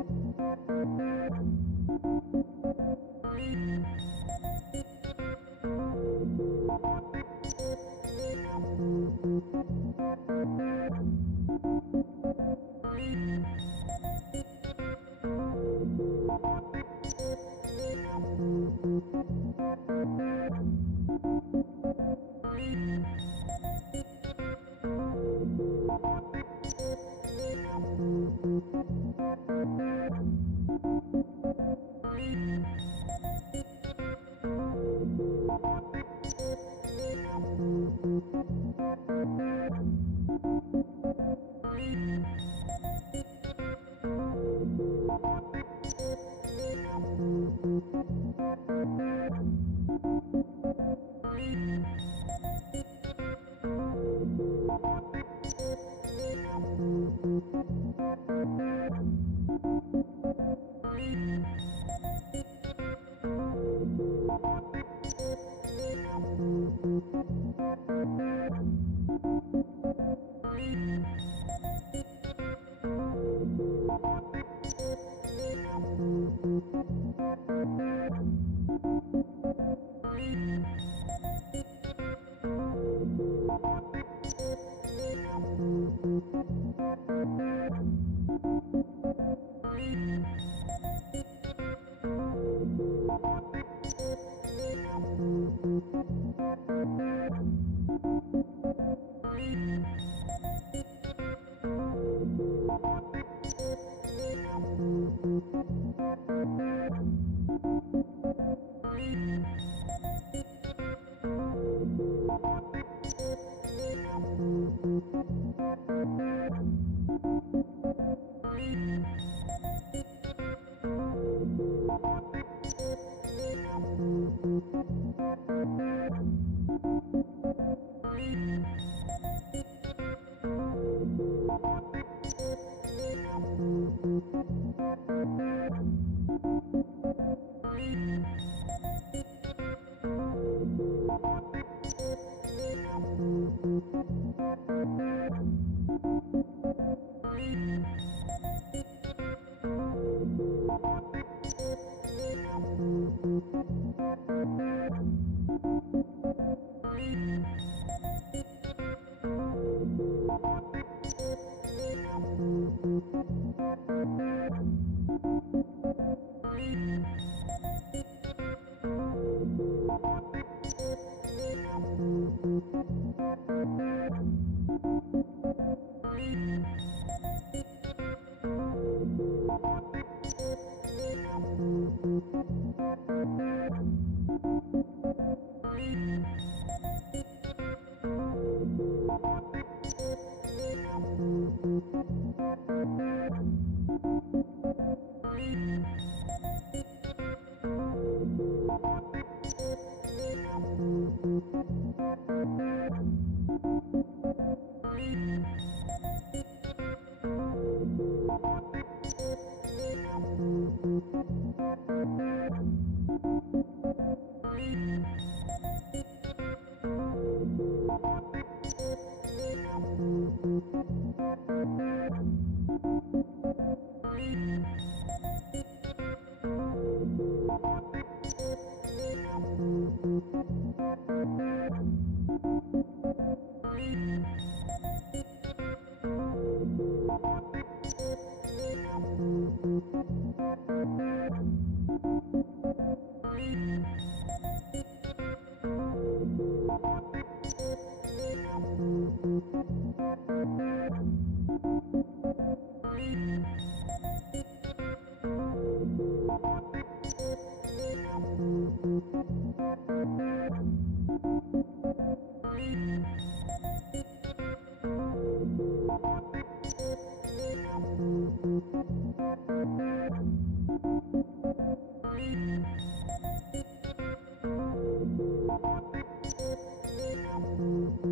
Thank you. Thank you. Thank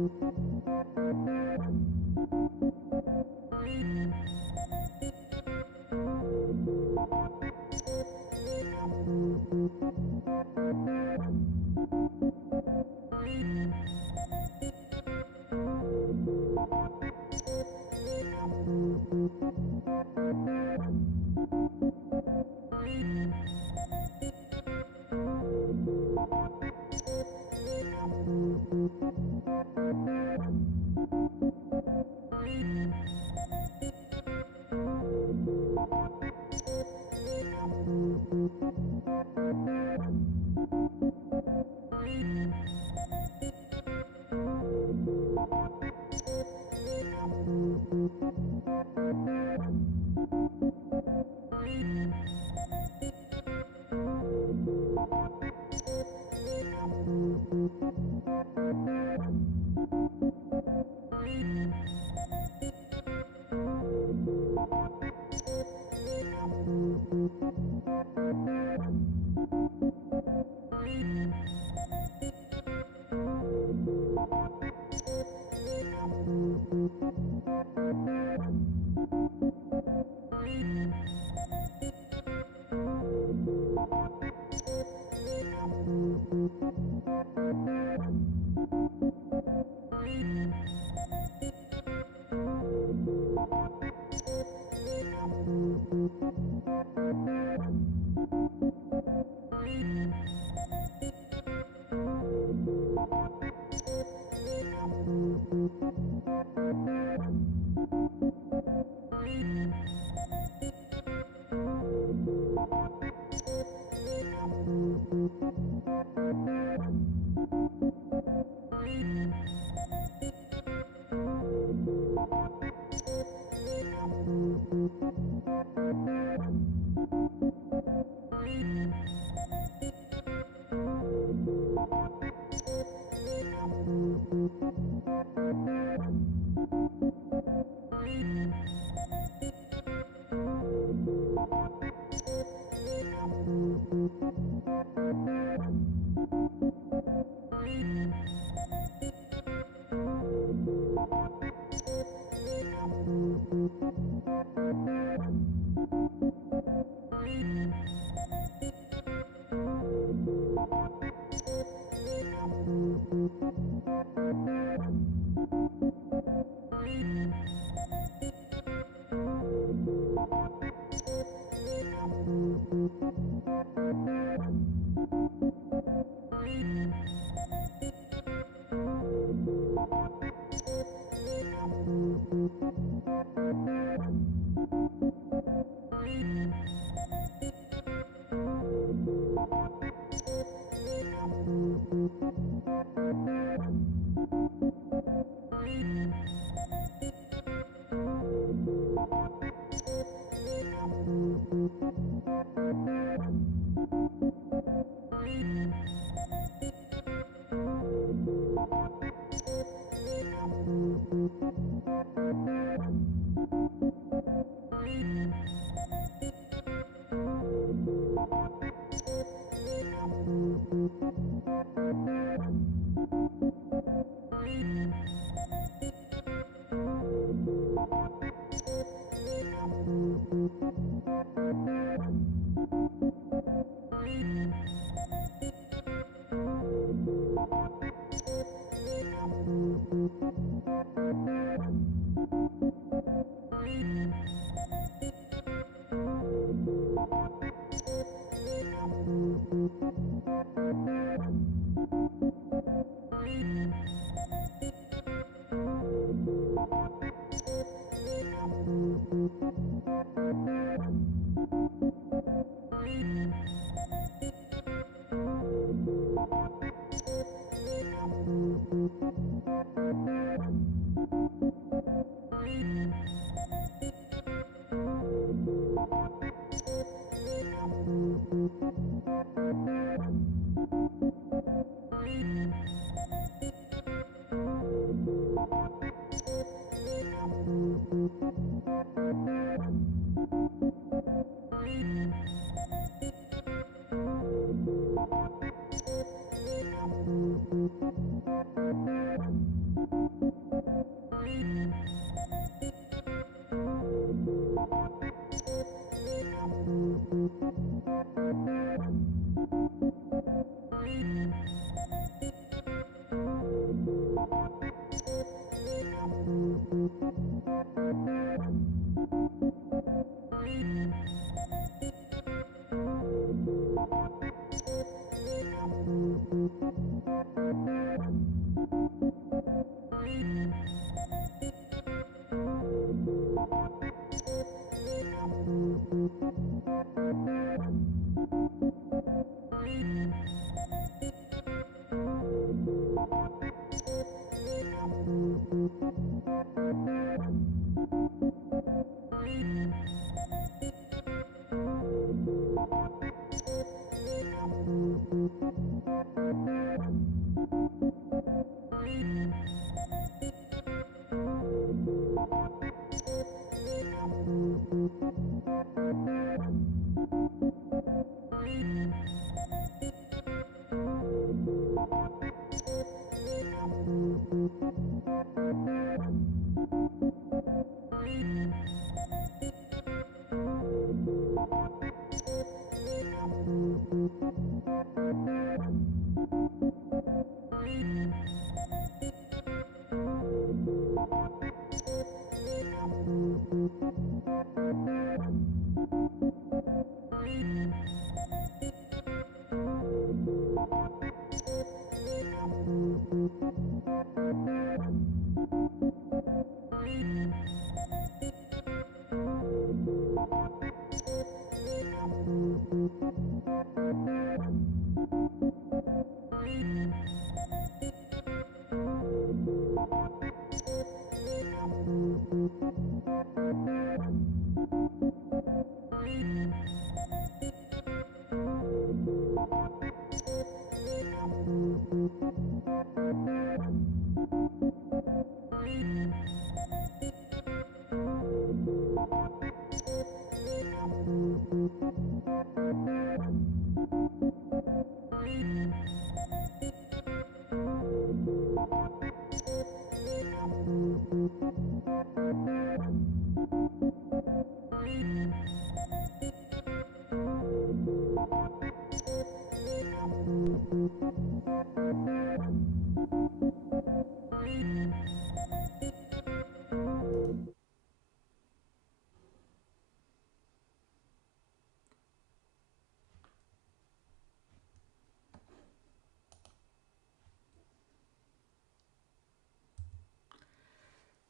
you. Thank you.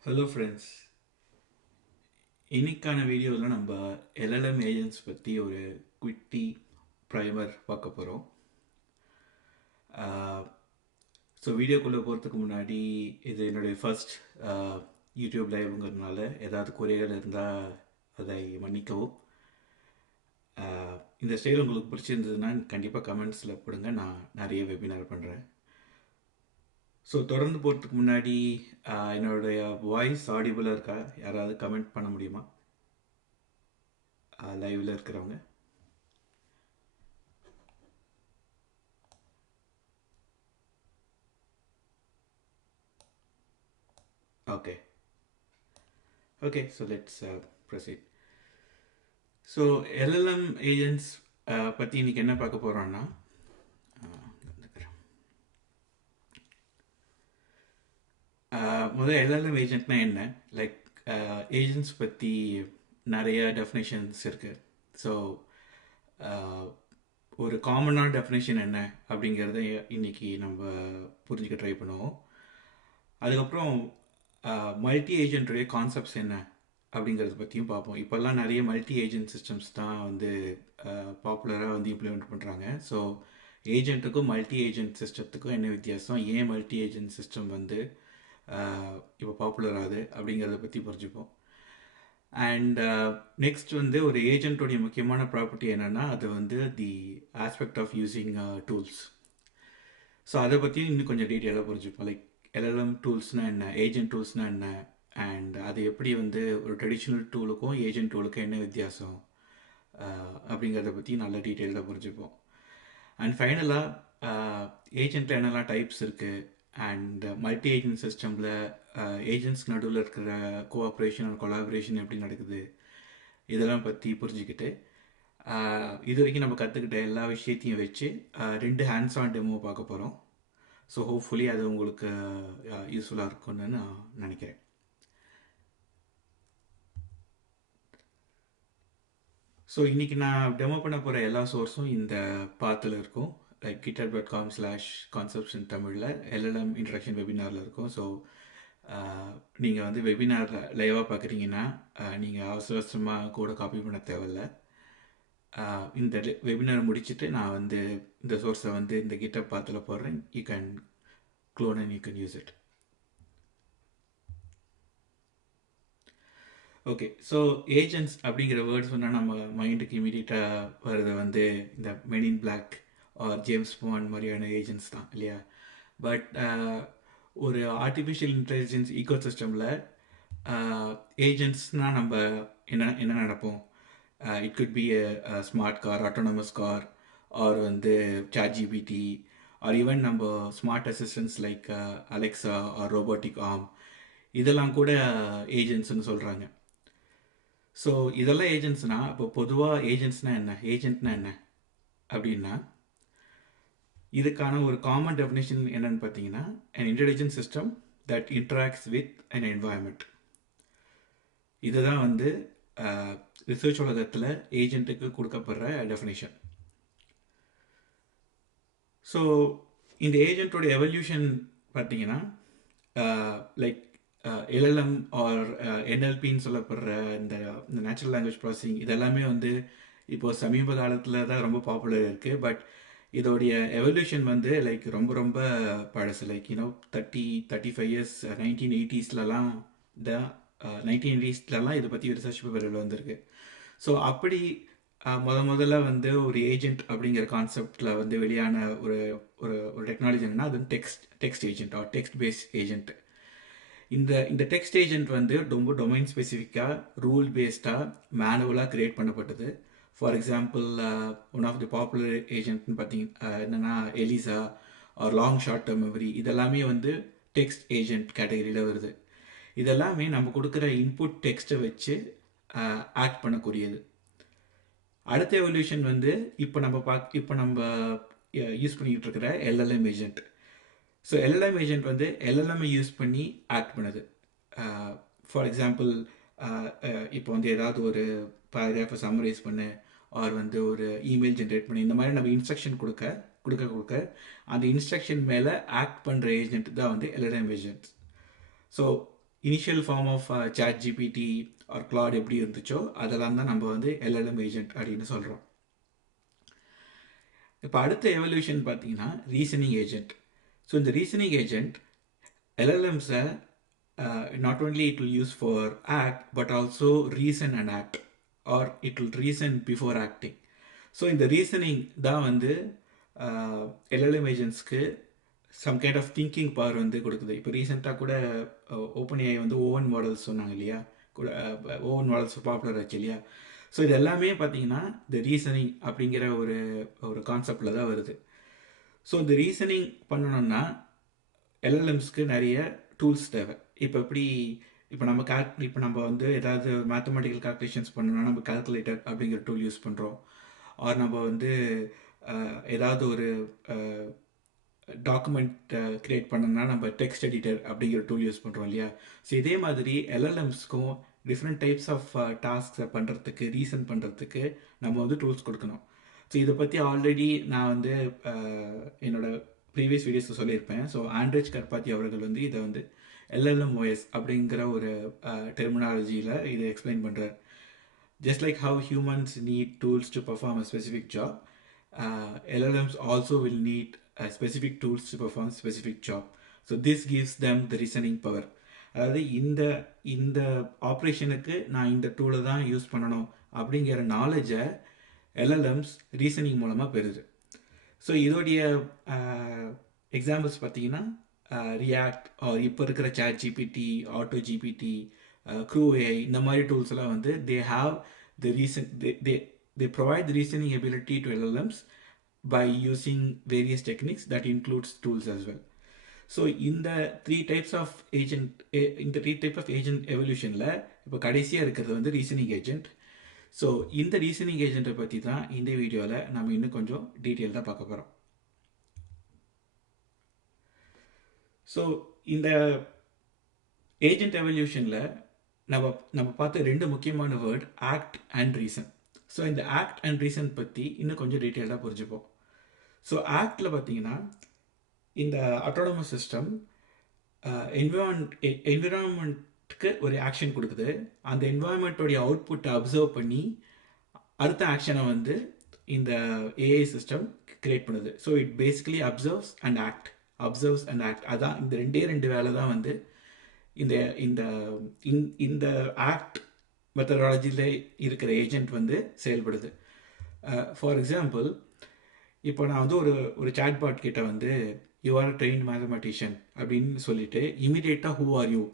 Hello friends, இன்னைக்கான வீடியோவில் நம்ம LLM agents பற்றி ஒரு குவிட்டி ப்ரைமர் பார்க்க போகிறோம். ஸோ வீடியோக்குள்ளே போகிறதுக்கு முன்னாடி இது என்னுடைய ஃபர்ஸ்ட் யூடியூப் லைவ்ங்கிறதுனால ஏதாவது குறைகள் இருந்தால் அதை மன்னிக்கவும். இந்த ஸ்டைல் உங்களுக்கு பிடிச்சிருந்ததுன்னா கண்டிப்பாக கமெண்ட்ஸில் போடுங்க, நான் நிறைய வெபினார் பண்ணுறேன். ஸோ தொடர்ந்து போகிறதுக்கு முன்னாடி என்னுடைய வாய்ஸ் ஆடிபிளாக இருக்கா? யாராவது கமெண்ட் பண்ண முடியுமா லைவில் இருக்கிறவங்க? Okay okay, so let's proceed. So LLM agents பற்றி இன்றைக்கி என்ன பார்க்க போகிறோன்னா, முதல்ல எல்எல்எம் ஏஜென்ட்னா என்ன, லைக் ஏஜென்ட்ஸ் பற்றி நிறைய டெஃபினேஷன்ஸ் இருக்குது. ஸோ ஒரு காமனான டெஃபினேஷன் என்ன அப்படிங்கிறத இன்றைக்கி நம்ம புரிஞ்சுக்க ட்ரை பண்ணுவோம். அதுக்கப்புறம் மல்டி ஏஜென்ட்டுடைய கான்செப்ட்ஸ் என்ன அப்படிங்கிறத பற்றியும் பார்ப்போம். இப்போல்லாம் நிறைய மல்டி ஏஜென்ட் சிஸ்டம்ஸ் தான் வந்து பாப்புலராக வந்து இம்ப்ளிமெண்ட் பண்ணுறாங்க. ஸோ ஏஜென்ட்டுக்கும் மல்டி ஏஜென்ட் சிஸ்டத்துக்கும் என்ன வித்தியாசம், ஏன் மல்டி ஏஜென்ட் சிஸ்டம் வந்து இப்போ பாப்புலர் ஆகுது அப்படிங்கிறத பற்றி புரிஞ்சுப்போம். அண்ட் நெக்ஸ்ட் வந்து ஒரு ஏஜென்ட்டோடைய முக்கியமான ப்ராப்பர்ட்டி என்னென்னா, அது வந்து the aspect of using tools. So அதை பற்றியும் இன்னும் கொஞ்சம் டீட்டெயிலாக புரிஞ்சுப்போம். லைக் எல்எல்எம் டூல்ஸ்னால் என்ன, ஏஜென்ட் டூல்ஸ்னால் என்ன, அண்ட் அது எப்படி வந்து ஒரு ட்ரெடிஷ்னல் டூலுக்கும் ஏஜென்ட் டூலுக்கும் என்ன வித்தியாசம் அப்படிங்கிறத பற்றி நல்ல டீட்டெயிலாக புரிஞ்சுப்போம். அண்ட் ஃபைனலாக ஏஜென்ட்டில் என்னெல்லாம் டைப்ஸ் இருக்குது, அண்ட் மல்டி ஏஜென்ட் சிஸ்டமில் ஏஜென்ட்ஸ்க்கு நடுவில் இருக்கிற கோஆப்ரேஷன் அண்ட் கொலாபரேஷன் எப்படி நடக்குது, இதெல்லாம் பற்றி புரிஞ்சுக்கிட்டு இது வரைக்கும் நம்ம கற்றுக்கிட்ட எல்லா விஷயத்தையும் வச்சு 2 ஹேண்ட்ஸ் ஆன் டெமோ பார்க்க போகிறோம். ஸோ ஹோப்ஃபுல்லி அது உங்களுக்கு யூஸ்ஃபுல்லாக இருக்கும்னு நான் நினைக்கிறேன். ஸோ இன்றைக்கி நான் டெமோ பண்ண போகிற எல்லா சோர்ஸும் இந்த பாத்தில் இருக்கும். லைக் github.com/concepts in தமிழில் எல்எல்எம் இன்ட்ரடக்ஷன் வெபினாரில் இருக்கும். ஸோ நீங்கள் வந்து வெபினாரில் லைவாக பார்க்குறீங்கன்னா நீங்கள் அவசர அவசரமாக கூட காப்பி பண்ண தேவையில்லை. இந்த வெபினார் முடிச்சுட்டு நான் வந்து இந்த சோர்ஸை வந்து இந்த கிட்டப் பாத்தில் போடுறேன். You can clone and you can use it. Okay, so agents அப்படிங்கிற வேர்ட் சொன்னால் நம்ம மைண்டுக்கு இமீடியட்டாக வர்றது வந்து இந்த மென் இன் பிளாக் ஆர் ஜேம்ஸ் பாண்ட் மாதிரியான ஏஜென்ட்ஸ் தான் இல்லையா? பட் ஒரு ஆர்டிஃபிஷியல் இன்டெலிஜென்ஸ் ஈகோ சிஸ்டமில் ஏஜென்ட்ஸ்னால் நம்ம என்ன என்ன நடப்போம்? It could be a smart car, autonomous car, or வந்து சாட் ஜிபிடி, ஆர் ஈவன் நம்ம smart assistants like Alexa or robotic arm, இதெல்லாம் கூட ஏஜென்ட்ஸ்னு சொல்கிறாங்க. ஸோ இதெல்லாம் ஏஜென்ட்ஸ்னால், இப்போ பொதுவாக ஏஜென்ட்ஸ்னால் என்ன, ஏஜென்ட்னா என்ன அப்படின்னா, இதுக்கான ஒரு காமன் டெஃபினேஷன் என்னன்னு பார்த்தீங்கன்னா, an intelligent system that interacts with an environment. இதுதான் வந்து ரிசர்ச் உலகத்தில் ஏஜென்ட்டுக்கு கொடுக்கப்படுற டெஃபினேஷன். ஸோ இந்த ஏஜென்ட்டோட எவல்யூஷன் பார்த்தீங்கன்னா, லைக் எல்எல்எம் ஆர் என்எல்பின்னு சொல்லப்படுற இந்த நேச்சுரல் லாங்குவேஜ் ப்ராசஸிங் இதெல்லாமே வந்து இப்போ சமீப காலத்தில் தான் ரொம்ப பாப்புலர் இருக்குது. பட் இதோடைய எவல்யூஷன் வந்து லைக் ரொம்ப ரொம்ப பழசு. லைக் யூனோ 35 இயர்ஸ் 1980ஸ்லலாம் இந்த 1980ஸ்லலாம் இதை பற்றி ரிசர்ச் பேப்பர் வந்திருக்கு. ஸோ அப்படி முதல்ல வந்து ஒரு ஏஜென்ட் அப்படிங்கிற கான்செப்டில் வந்து வெளியான ஒரு ஒரு ஒரு டெக்னாலஜி என்னன்னா, அது text agent or text based agent. இந்த டெக்ஸ்ட் ஏஜென்ட் வந்து ரொம்ப டொமைன் ஸ்பெசிஃபிக்காக ரூல் பேஸ்டாக மேனுவலாக கிரியேட் பண்ணப்பட்டது. For example, one of the popular ஏஜென்ட்னு பார்த்தீங்கன்னா என்னென்னா Eliza or long short term memory, இதெல்லாமே வந்து டெக்ஸ்ட் ஏஜென்ட் கேட்டகரியில் வருது. இதெல்லாமே நம்ம கொடுக்குற இன்புட் டெக்ஸ்ட்டை வச்சு ஆக்ட் பண்ணக்கூடியது. அடுத்த எவல்யூஷன் வந்து இப்போ நம்ம யூஸ் பண்ணிக்கிட்டு இருக்கிற LLM agent. So LLM agent வந்து எல்எல்எம் யூஸ் பண்ணி ஆக்ட் பண்ணுது. ஃபார் எக்ஸாம்பிள், இப்போ வந்து ஏதாவது ஒரு பேராகிராஃபை சம்மரைஸ் பண்ணு ஆர் வந்து ஒரு இமெயில் ஜென்ரேட் பண்ணி, இந்த மாதிரி நம்ம இன்ஸ்ட்ரக்ஷன் கொடுக்க அந்த இன்ஸ்ட்ரக்ஷன் மேலே ஆக்ட் பண்ணுற ஏஜென்ட் தான் வந்து LLM agent. So initial form of chat GPT or Claude எப்படி இருந்துச்சோ அதெல்லாம் தான் நம்ம வந்து எல்எல்எம் ஏஜென்ட் அப்படின்னு சொல்கிறோம். இப்போ அடுத்த எவல்யூஷன் பார்த்தீங்கன்னா ரீசனிங் ஏஜென்ட். ஸோ இந்த ரீசனிங் ஏஜென்ட் எல்எல்எம்ஸை not only it will use for act but also reason and act or it will reason before acting. So இந்த ரீசனிங் தான் வந்து எல்எல்எம் ஏஜென்ட்ஸ்க்கு some kind of thinking power வந்து கொடுக்குது. இப்போ ரீசெண்டாக கூட ஓப்பன் ஏஐ வந்து ஓவன் மாடல்ஸ் சொன்னாங்க இல்லையா, கூட ஓவன் மாடல்ஸ் பாப்புலர் ஆச்சு இல்லையா. ஸோ இது எல்லாமே பார்த்தீங்கன்னா இந்த ரீசனிங் அப்படிங்கிற ஒரு கான்செப்டில் தான் வருது. ஸோ இந்த ரீசனிங் பண்ணணும்னா எல்எல்எம்ஸ்க்கு நிறைய டூல்ஸ் தேவை. இப்போ நம்ம வந்து ஏதாவது மேத்தமெட்டிக்கல் கால்குலேஷன்ஸ் பண்ணணும்னா நம்ம கால்குலேட்டர் அப்படிங்கிற டூல் யூஸ் பண்ணுறோம். ஆர் நம்ம வந்து ஏதாவது ஒரு டாக்குமெண்ட் க்ரியேட் பண்ணணும்னா நம்ம டெக்ஸ்ட் எடிட்டர் அப்படிங்கிற டூல் யூஸ் பண்ணுறோம் இல்லையா. ஸோ இதே மாதிரி எல்எல்எம்ஸ்க்கும் டிஃப்ரெண்ட் டைப்ஸ் ஆஃப் டாஸ்க்ஸை பண்ணுறதுக்கு, ரீசன் பண்ணுறதுக்கு நம்ம வந்து டூல்ஸ் கொடுக்கணும். ஸோ இதை பற்றி ஆல்ரெடி நான் வந்து என்னோடய ப்ரீவியஸ் வீடியோஸில் சொல்லியிருப்பேன். ஸோ ஆண்ட்ரிச் கர்பாத்தி அவர்கள் வந்து இதை வந்து எல்எல்எம் ஓஎஸ் அப்படிங்கிற ஒரு டெர்மினாலஜியில் இதை எக்ஸ்பிளைன் பண்ணுறார். Just like how humans need tools to perform a specific job, LLMs also will need specific tools to perform specific job. So this gives them the reasoning power. அதாவது இந்த ஆப்ரேஷனுக்கு நான் இந்த டூலை தான் யூஸ் பண்ணணும் அப்படிங்கிற நாலேஜை எல்எல்எம்ஸ் ரீசனிங் மூலமாக பெறுது. ஸோ இதோடைய எக்ஸாம்பிள்ஸ் பார்த்தீங்கன்னா ரியாக்ட், இப்போ இருக்கிற chat GPT, auto GPT, CrewAI, இந்த மாதிரி டூல்ஸ் எல்லாம் வந்து they provide the reasoning ability to LLMs by using various techniques that includes tools as well. So இந்த த்ரீ டைப்ஸ் ஆஃப் ஏஜென்ட் எவல்யூஷனில் இப்போ கடைசியாக இருக்கிறது வந்து ரீசனிங் ஏஜென்ட். ஸோ இந்த ரீசனிங் ஏஜென்ட்டை பற்றி தான் இந்த வீடியோவில் நம்ம இன்னும் கொஞ்சம் டீட்டெயில்டாக பார்க்க போகிறோம். ஸோ இந்த ஏஜென்ட் எவல்யூஷனில் நம்ம பார்த்த ரெண்டு முக்கியமான word act and reason. So இந்த ஆக்ட் அண்ட் ரீசன் பற்றி இன்னும் கொஞ்சம் டீட்டெயிலாக புரிஞ்சுப்போம். ஸோ ஆக்டில் பார்த்தீங்கன்னா இந்த ஆட்டோனமஸ் சிஸ்டம் என்விரான்மெண்ட்டுக்கு ஒரு ஆக்ஷன் கொடுக்குது. அந்த என்வாயன்மெண்ட்டோடைய அவுட்புட்டை அப்சர்வ் பண்ணி அடுத்த ஆக்ஷனை வந்து இந்த ஏஐ சிஸ்டம் கிரியேட் பண்ணுது. So it basically absorbs and act. அதான் இந்த ரெண்டு வேலை தான் வந்து இந்த இந்த இந்த ஆக்ட் மெத்தடாலஜியில் இருக்கிற ஏஜென்ட் வந்து செயல்படுது. ஃபார் எக்ஸாம்பிள், இப்போ நான் வந்து ஒரு ஒரு சாட்பாட் கிட்ட வந்து யூ ஆர் ட்ரெயின்ட் மேத்தமெட்டிஷியன் அப்படின்னு சொல்லிட்டு இமீடியட்டாக ஹூ ஆர் யூ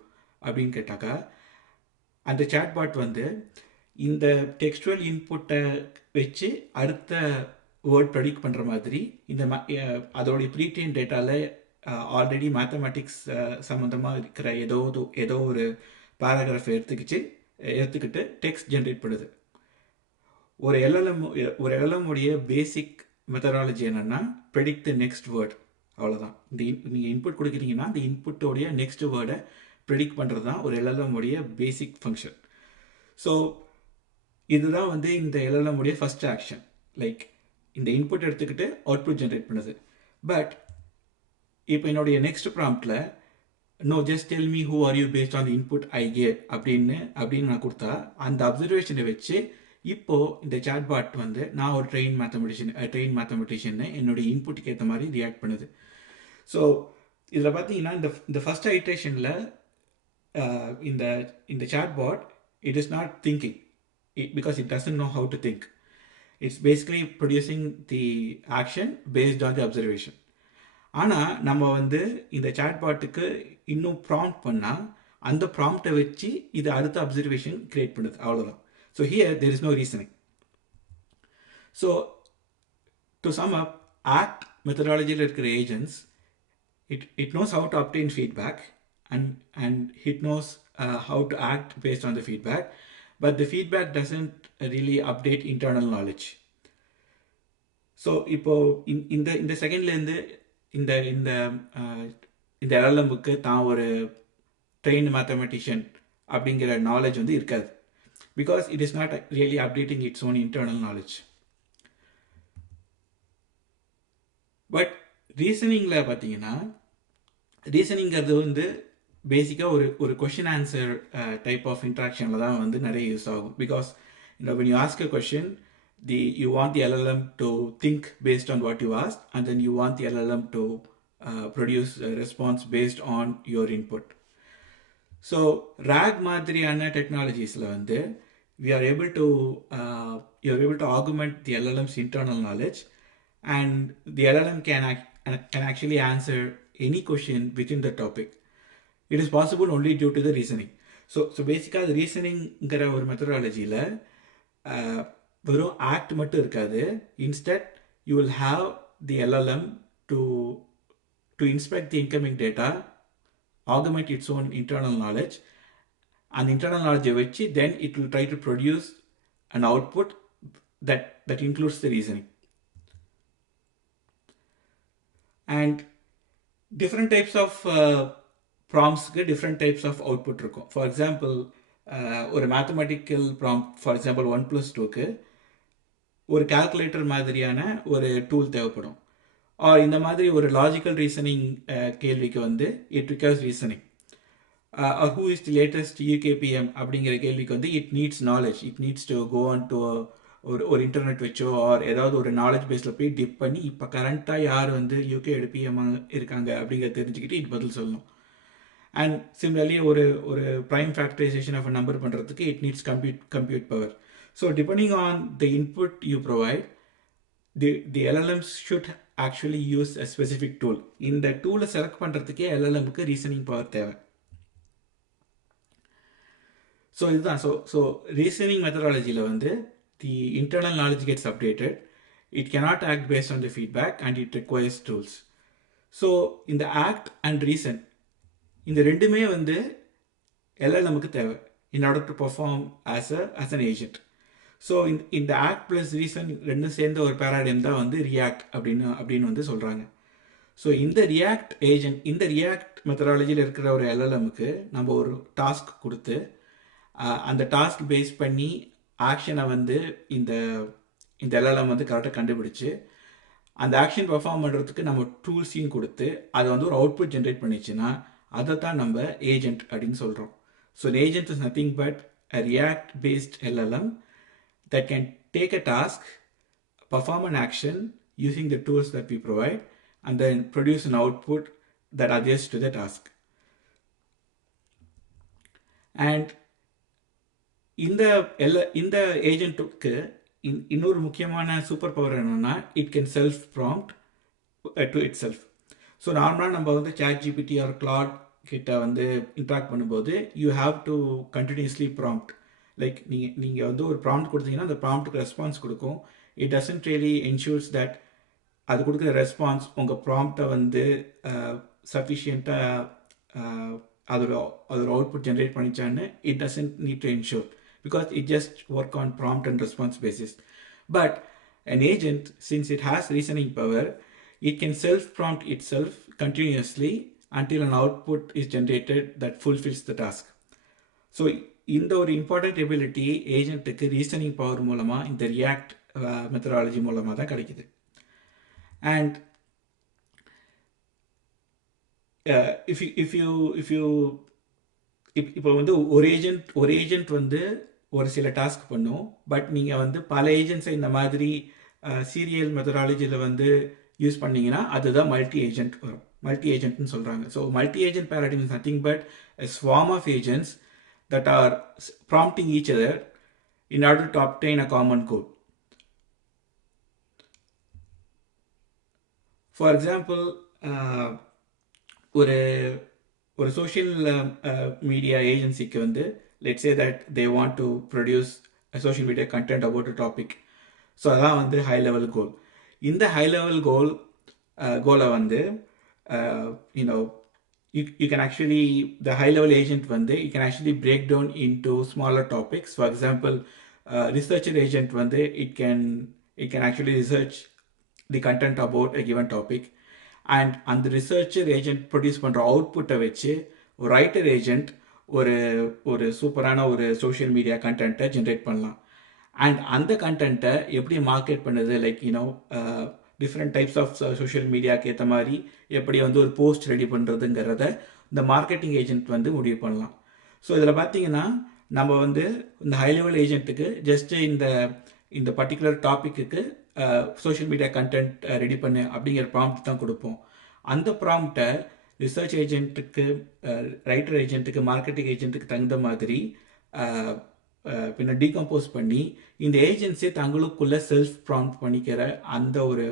அப்படின்னு கேட்டாக்கா, அந்த சாட்பாட் வந்து இந்த டெக்ஸ்டுவல் இன்புட்டை வச்சு அடுத்த வேர்ட் ப்ரெடிக்ட் பண்ணுற மாதிரி இந்த அதோடைய ப்ரீட்ரெயின் டேட்டாவில் ஆல்ரெடி மேத்தமெட்டிக்ஸ் சம்மந்தமாக இருக்கிற ஏதோ ஒரு பேராகிராஃப் எடுத்துக்கிட்டு டெக்ஸ்ட் ஜென்ரேட் பண்ணுது. ஒரு எல்எல்எம் உடைய பேசிக் மெத்தடாலஜி என்னன்னா ப்ரெடிக்ட் த நெக்ஸ்ட் வேர்ட். அவ்வளோதான். நீங்கள் இன்புட் கொடுக்குறீங்கன்னா அந்த இன்புட்டோடைய நெக்ஸ்ட் வேர்டை ப்ரெடிக்ட் பண்ணுறது தான் ஒரு எல்எல்எம் உடைய பேசிக் ஃபங்க்ஷன். ஸோ இதுதான் வந்து இந்த எல்எல்எம் உடைய ஃபர்ஸ்ட் ஆக்ஷன். லைக் இந்த இன்புட் எடுத்துக்கிட்டு அவுட்புட் ஜென்ரேட் பண்ணுது. பட் இப்போ என்னுடைய நெக்ஸ்ட் ப்ராம்ப்டில் no just tell me who are you based on input I get அப்படின்னு நான் கொடுத்தா அந்த அப்சர்வேஷனை வச்சு இப்போ இந்த சாட்பாட் வந்து நான் ஒரு ட்ரெயின் மேத்தமெட்டிஷியன் என்னுடைய இன்புட்டுக்கு ஏற்ற மாதிரி ரியாக்ட் பண்ணுது. ஸோ இதில் பார்த்தீங்கன்னா இந்த ஃபர்ஸ்ட் ஐட்ரேஷனில் இந்த இந்த chatbot it is not thinking because it doesn't know how to think. It's basically producing the action based on the observation. ஆனால் நம்ம வந்து இந்த சாட்பாட்டுக்கு இன்னும் ப்ராம்ப்ட் பண்ணால் அந்த ப்ராம்ப்டை வச்சு இது அடுத்த அப்சர்வேஷன் கிரியேட் பண்ணுது. அவ்வளோதான். So here there is no reasoning. So to sum up, act மெத்தடாலஜியில் இருக்கிற agents it knows how to obtain feedback and it knows how to act based on the feedback, but the feedback doesn't really update internal knowledge. So இப்போ இந்த செகண்ட்லேருந்து இந்த இந்த இந்த எல்எல்எம்முக்கு தான் ஒரு trained mathematician அப்படிங்கிற நாலேஜ் வந்து இருக்காது. Because it is not really updating its own internal knowledge. But ரீசனிங்கில் பார்த்தீங்கன்னா, ரீசனிங்கிறது வந்து பேசிக்காக ஒரு கொஷின் ஆன்சர் டைப் ஆஃப் இன்ட்ராக்ஷனில் தான் வந்து நிறைய யூஸ் ஆகும். Because when you ask a question, you want the LLM to think based on what you asked, and then you want the LLM to produce a response based on your input. So RAG மாதிரியான டெக்னாலஜிஸில் வந்து we are able to augment the LLM's internal knowledge, and the LLM can actually answer any question within the topic. It is possible only due to the reasoning. So basically the reasoningங்கிற ஒரு மெத்தடாலஜியில் வெறும் act மட்டும் இருக்காது. Instead you will have the LLM to inspect the incoming data, augment its own internal knowledge, and internal knowledge வச்சு then it will try to produce an output that includes the reasoning. And different types of promptsக்கு different types of output இருக்கும். For example, ஒரு mathematical prompt, for example 1+2க்கு ஒரு calculator மாதிரியான ஒரு tool தேவைப்படும். R இந்த மாதிரி ஒரு லாஜிக்கல் ரீசனிங் கேள்விக்கு வந்து it requires reasoning. Who is the latest UK PM அப்படிங்கிற கேள்விக்கு வந்து it needs knowledge. It needs to go on to ஒரு இன்டர்நெட் வச்சோ ஆர் ஏதாவது ஒரு நாலேஜ் பேஸில் போய் டிப் பண்ணி இப்போ கரண்ட்டாக யார் வந்து யூகே பிஎம் இருக்காங்க அப்படிங்கிறத தெரிஞ்சுக்கிட்டு இது பதில் சொல்லணும். அண்ட் சிமிலர்லி ஒரு prime factorization of a number பண்ணுறதுக்கு it needs compute power. So depending on the input you provide, the LLMs should actually use a specific tool. இந்த டூலை செலக்ட் பண்ணுறதுக்கே எல்எல்எம்க்கு ரீசனிங் பவர் தேவை. ஸோ இதுதான். ஸோ ரீசனிங் மெத்தடாலஜியில் வந்து the internal knowledge gets updated, it cannot act based on the feedback and it requires tools. So இந்த act and reason இந்த ரெண்டுமே வந்து எல்எல்எம்க்கு தேவை in order to perform as an agent. So இந்த act plus reason ரெண்டும் சேர்ந்த ஒரு பேராடைம் தான் வந்து ரியாக்ட் அப்படின்னு வந்து சொல்கிறாங்க. ஸோ இந்த ரியாக்ட் மெத்தடாலஜியில் இருக்கிற ஒரு எல்எல்எம்க்கு நம்ம ஒரு டாஸ்க் கொடுத்து அந்த டாஸ்க் பேஸ் பண்ணி ஆக்ஷனை வந்து இந்த எல்எல்எம் வந்து கரெக்டாக கண்டுபிடிச்சு அந்த ஆக்ஷன் பெர்ஃபார்ம் பண்ணுறதுக்கு நம்ம டூல்ஸையும் கொடுத்து அதை வந்து ஒரு அவுட்புட் ஜென்ரேட் பண்ணிச்சுன்னா அதை தான் நம்ம ஏஜென்ட் அப்படின்னு சொல்கிறோம். So an agent is nothing but a React based LLM that can take a task, perform an action using the tools that we provide, and then produce an output that adjusts to the task. And இந்த இந்த ஏஜென்ட்டுக்கு இன்னொரு முக்கியமான super power என்னன்னா it can self prompt to it self. So நார்மலாக நம்ம வந்து chat GPT or Claude கிட்ட வந்து இன்ட்ராக்ட் பண்ணும்போது you have to continuously prompt. Like நீங்கள் வந்து ஒரு ப்ராம்ப்ட் கொடுத்தீங்கன்னா அந்த ப்ராம்ப்ட்டுக்கு ரெஸ்பான்ஸ் கொடுக்கும். It doesn't really ensures that அது கொடுக்குற ரெஸ்பான்ஸ் உங்கள் ப்ராம்ப்டை வந்து சஃபிஷியண்ட்டாக அதோட அவுட்புட் ஜென்ரேட் பண்ணிச்சான்னு it doesn't need to ensure because it just work on prompt and response basis. But an agent, since it has reasoning power, it can self-prompt itself continuously until an output is generated that fulfills the task. So இந்த ஒரு important ability ஏஜென்ட்டுக்கு reasoning power மூலமாக இந்த react methodology மூலமாக தான் கிடைக்குது. And இப்போ வந்து ஒரு ஏஜென்ட் வந்து ஒரு சில டாஸ்க் பண்ணும். பட் நீங்கள் வந்து பல ஏஜென்ட்ஸை இந்த மாதிரி சீரியல் மெத்தடாலஜியில் வந்து யூஸ் பண்ணீங்கன்னா அதுதான் மல்டி ஏஜென்ட் வரும். மல்டி ஏஜென்ட்னு சொல்கிறாங்க. So multi agent paradigm is nothing but a swarm of agents that are prompting each other in order to obtain a common goal. For example, ஒரு சோஷியல் மீடியா ஏஜென்சிக்கு வந்து let's say that they want to produce social media content about a topic. So அதான் வந்து high level கோல். இந்த high level கோலை வந்து you know you can actually, the high level agent வந்து you can actually break down into smaller topics. For example, researcher agent வந்து it can actually research the content about a given topic, and அந்த researcher agent produce பண்ணுற அவுட்புட்டை வச்சு ஒரு writer agent ஒரு சூப்பரான ஒரு சோஷியல் மீடியா கண்டென்ட்டை ஜென்ரேட் பண்ணலாம். அண்ட் அந்த கண்டென்ட்டை எப்படி மார்க்கெட் பண்ணுறது, like you know different types of social மீடியாவுக்கு ஏற்ற மாதிரி எப்படி வந்து ஒரு போஸ்ட் ரெடி பண்ணுறதுங்கிறத இந்த மார்க்கெட்டிங் ஏஜென்ட் வந்து முடிவு பண்ணலாம். ஸோ இதில் பார்த்தீங்கன்னா நம்ம வந்து இந்த ஹை லெவல் ஏஜென்ட்டுக்கு ஜஸ்ட்டு இந்த particular topic social media content ready பண்ணு அப்படிங்கிற ப்ராம்ப்ட் தான் கொடுப்போம். அந்த ப்ராம்ப்டை ரிசர்ச் ஏஜென்ட்டுக்கு, ரைட்டர் ஏஜென்ட்டுக்கு, மார்க்கெட்டிங் ஏஜென்ட்டுக்கு தகுந்த மாதிரி பின்ன டீகம்போஸ் பண்ணி இந்த ஏஜென்சியை தங்களுக்குள்ள செல்ஃப் ப்ராம்ப்ட் பண்ணிக்கிற அந்த ஒரு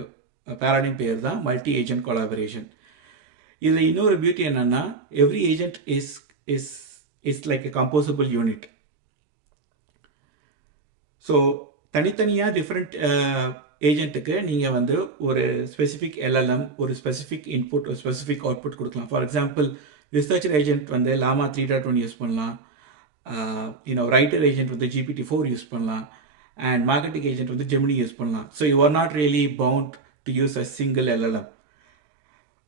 பேராடைம் பேர் தான் மல்டி ஏஜென்ட் கொலாபரேஷன். இதில் இன்னொரு பியூட்டி என்னன்னா every agent is like a composable unit. So தனித்தனியாக டிஃப்ரெண்ட் ஏஜென்ட்டுக்கு நீங்கள் வந்து ஒரு ஸ்பெசிஃபிக் எல்எல்எம், ஒரு ஸ்பெசிஃபிக் இன்புட், ஒரு ஸ்பெசிஃபிக் அவுட்புட் கொடுக்கலாம். ஃபார் எக்ஸாம்பிள் ரிசர்ச்சர் ஏஜென்ட் வந்து லாமா 3.1 யூஸ் பண்ணலாம். ரைட்டர் ஏஜென்ட் வந்து GPT-4 யூஸ் பண்ணலாம். அண்ட் மார்க்கெட்டிங் ஏஜென்ட் வந்து ஜெமினி யூஸ் பண்ணலாம். So you are not really bound to use a single LLM.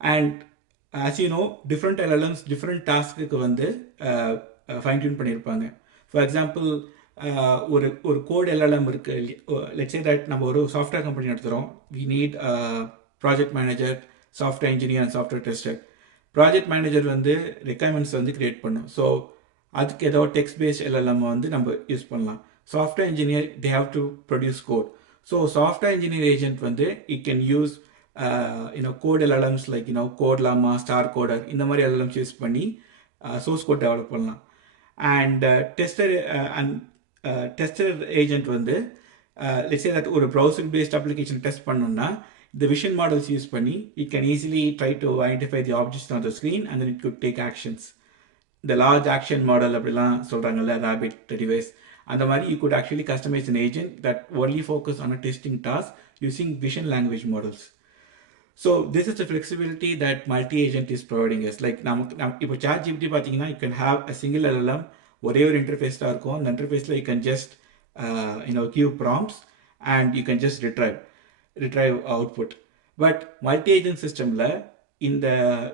And as you know, different LLMs different டாஸ்க்கு வந்து fine tune பண்ணியிருப்பாங்க. For example ஒரு code LLM இருக்கு. Let's say that நம்ம ஒரு software company நடத்துகிறோம். We need project manager, software engineer and software tester. Project manager வந்து requirements வந்து கிரியேட் பண்ணும். ஸோ அதுக்கு ஏதோ டெக்ஸ்ட் பேஸ்ட் LLM வந்து நம்ம யூஸ் பண்ணலாம். Software engineer they have to produce code. So software engineer agent வந்து it can use code LLMs like Code Llama, StarCoder, இந்த மாதிரி LLMs யூஸ் பண்ணி சோர்ஸ் கோட் டெவலப் பண்ணலாம். அண்ட் டெஸ்டர் ஏஜென்ட் வந்து let's say that ஒரு browser based application test பண்ணோம்னா இந்த vision models use பண்ணி it can easily try to identify the objects on the screen and then it could take actions. இந்த large action model அப்படிலாம் சொல்கிறாங்கல்ல, rabbit device, அந்த மாதிரி you could actually customize an agent that only focus on a testing task using vision language models. So this is the flexibility that multi-agent is providing us. Like இப்போ chat GPT பார்த்தீங்கன்னா you can have a single LLM, ஒரே ஒரு interface தான் இருக்கும். அந்த இன்டர்ஃபேஸில் you can just give prompts and you can just retrieve output. But multi-agent சிஸ்டமில் இந்த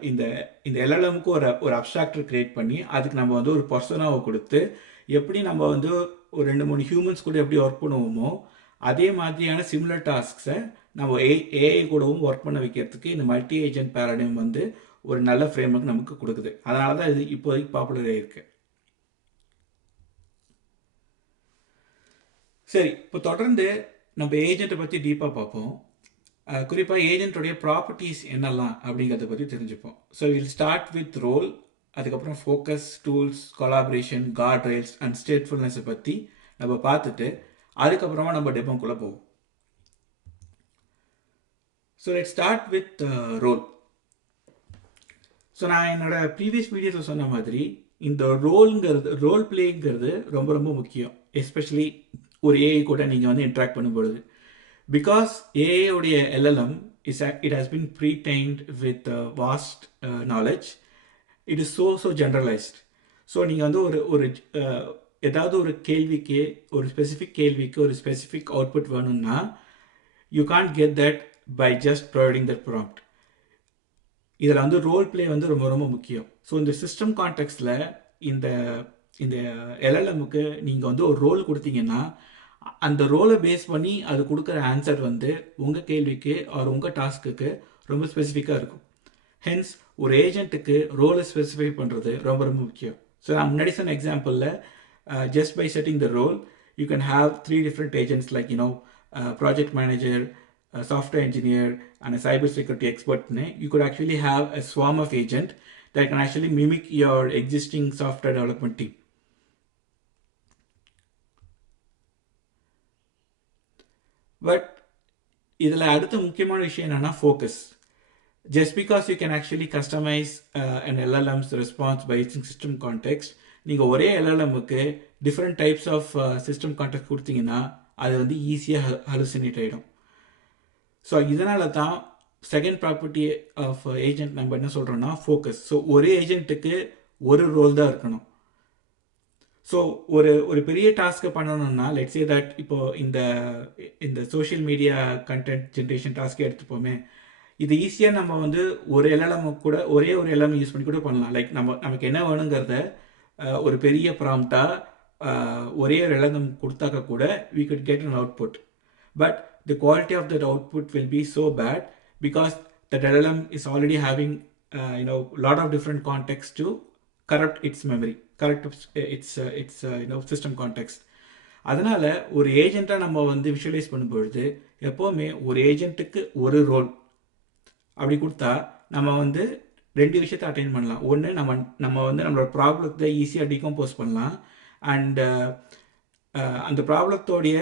இந்த இந்த எல்எல்எம்க்கு ஒரு அப்ஸ்ட்ராக்டர் கிரியேட் பண்ணி அதுக்கு நம்ம வந்து ஒரு பர்சனாவை கொடுத்து எப்படி நம்ம வந்து ஒரு 2-3 ஹியூமன்ஸ் கூட எப்படி ஒர்க் பண்ணுவோமோ அதே மாதிரியான சிமிலர் டாஸ்க்ஸை நம்ம ஏஐ கூடவும் ஒர்க் பண்ண வைக்கிறதுக்கு இந்த மல்டி ஏஜென்ட் பேரடைம் வந்து ஒரு நல்ல ஃப்ரேம்வொர்க் நமக்கு கொடுக்குது. அதனால தான் இது இப்போதைக்கு பாப்புலராக இருக்கு. சரி, இப்போ தொடர்ந்து நம்ம ஏஜென்ட்டை பற்றி டீப்பாக பார்ப்போம். குறிப்பாக ஏஜென்ட்டோடைய ப்ராப்பர்ட்டிஸ் என்னெல்லாம் அப்படிங்கிறத பற்றி தெரிஞ்சுப்போம். So will start with role, அதுக்கப்புறம் focus, tools, collaboration, guardrails and ஸ்டேட்ஃபுல்னஸை பற்றி நம்ம பார்த்துட்டு அதுக்கப்புறமா நம்ம டெமோக்குள்ளே போவோம். So let start with role. So நான் என்னோட ப்ரீவியஸ் வீடியோஸில் சொன்ன மாதிரி இந்த ரோல் பிளேங்கிறது ரொம்ப ரொம்ப முக்கியம். எஸ்பெஷலி ஒரு ஏஐ கூட நீங்கள் வந்து இன்ட்ராக்ட் பண்ணும்பொழுது. பிகாஸ் ஏஐ உடைய LLM it has been pre-trained with vast knowledge. It is so generalized. So நீங்கள் வந்து ஒரு ஏதாவது ஒரு கேள்விக்கு, ஒரு ஸ்பெசிஃபிக் கேள்விக்கு ஒரு ஸ்பெசிஃபிக் அவுட்புட் வேணும்னா you can't get that by just providing that prompt. இதில் வந்து ரோல் பிளே வந்து ரொம்ப ரொம்ப முக்கியம். ஸோ இந்த சிஸ்டம் கான்டெக்ஸ்டில் இந்த இந்த எல்எல்எம்முக்கு நீங்கள் வந்து ஒரு ரோல் கொடுத்தீங்கன்னா அந்த ரோலை பேஸ் பண்ணி அது கொடுக்குற ஆன்சர் வந்து உங்கள் கேள்விக்கு ஆர் உங்கள் டாஸ்க்குக்கு ரொம்ப ஸ்பெசிஃபிக்காக இருக்கும். ஹென்ஸ் ஒரு ஏஜென்ட்டுக்கு ரோலை ஸ்பெசிஃபை பண்ணுறது ரொம்ப ரொம்ப முக்கியம். ஸோ நான் முன்னாடி சொன்ன எக்ஸாம்பிளில் just by setting the role you can have 3 different agents like project manager, a software engineer and a cybersecurity expert. You could actually have a swarm of agent that can actually mimic your existing software development team. But இதில் அடுத்த முக்கியமான விஷயம் என்னன்னா focus. Just because you can actually customize an LLM's response by using system context, நீங்கள் ஒரே LLMக்கு different types of system context கொடுத்தீங்கன்னா அது வந்து ஈஸியாக ஹலுசினேட் ஆகிடும். ஸோ இதனால தான் செகண்ட் ப்ராப்பர்ட்டி ஆஃப் ஏஜென்ட் நம்ம என்ன சொல்கிறோம்னா ஃபோக்கஸ். ஸோ ஒரே ஏஜென்ட்டுக்கு ஒரு ரோல் தான் இருக்கணும். ஸோ ஒரு பெரிய டாஸ்க்கை பண்ணணும்னா லெட்ஸ் சே தட் இப்போ இந்த சோஷியல் மீடியா கண்டென்ட் ஜென்ரேஷன் டாஸ்க்கே எடுத்துப்போமே, இது ஈஸியாக நம்ம வந்து ஒரு எல்எல்எம் கூட ஒரே ஒரு எல்எம் யூஸ் பண்ணி கூட பண்ணலாம். லைக் நமக்கு என்ன வேணுங்கிறத ஒரு பெரிய ப்ராம்ப்டாக ஒரே ஒரு எல்எல்எம் கொடுத்தாக்க கூட we could get an output. But the quality of that output will be so bad because that LLM is already having lot of different contexts to corrupt its memory, corrupt its system context. அதனால ஒரு ஏஜென்ட்டாக நம்ம வந்து visualise பண்ணும்பொழுது எப்போவுமே ஒரு ஏஜென்ட்டுக்கு ஒரு role அப்படி கொடுத்தா நம்ம வந்து 2 விஷயத்தை அட்டைன் பண்ணலாம். ஒன்று நம்ம வந்து நம்மளோட ப்ராப்ளத்தை ஈஸியாக டீகம்போஸ் பண்ணலாம். அண்ட் அந்த ப்ராப்ளத்தோடைய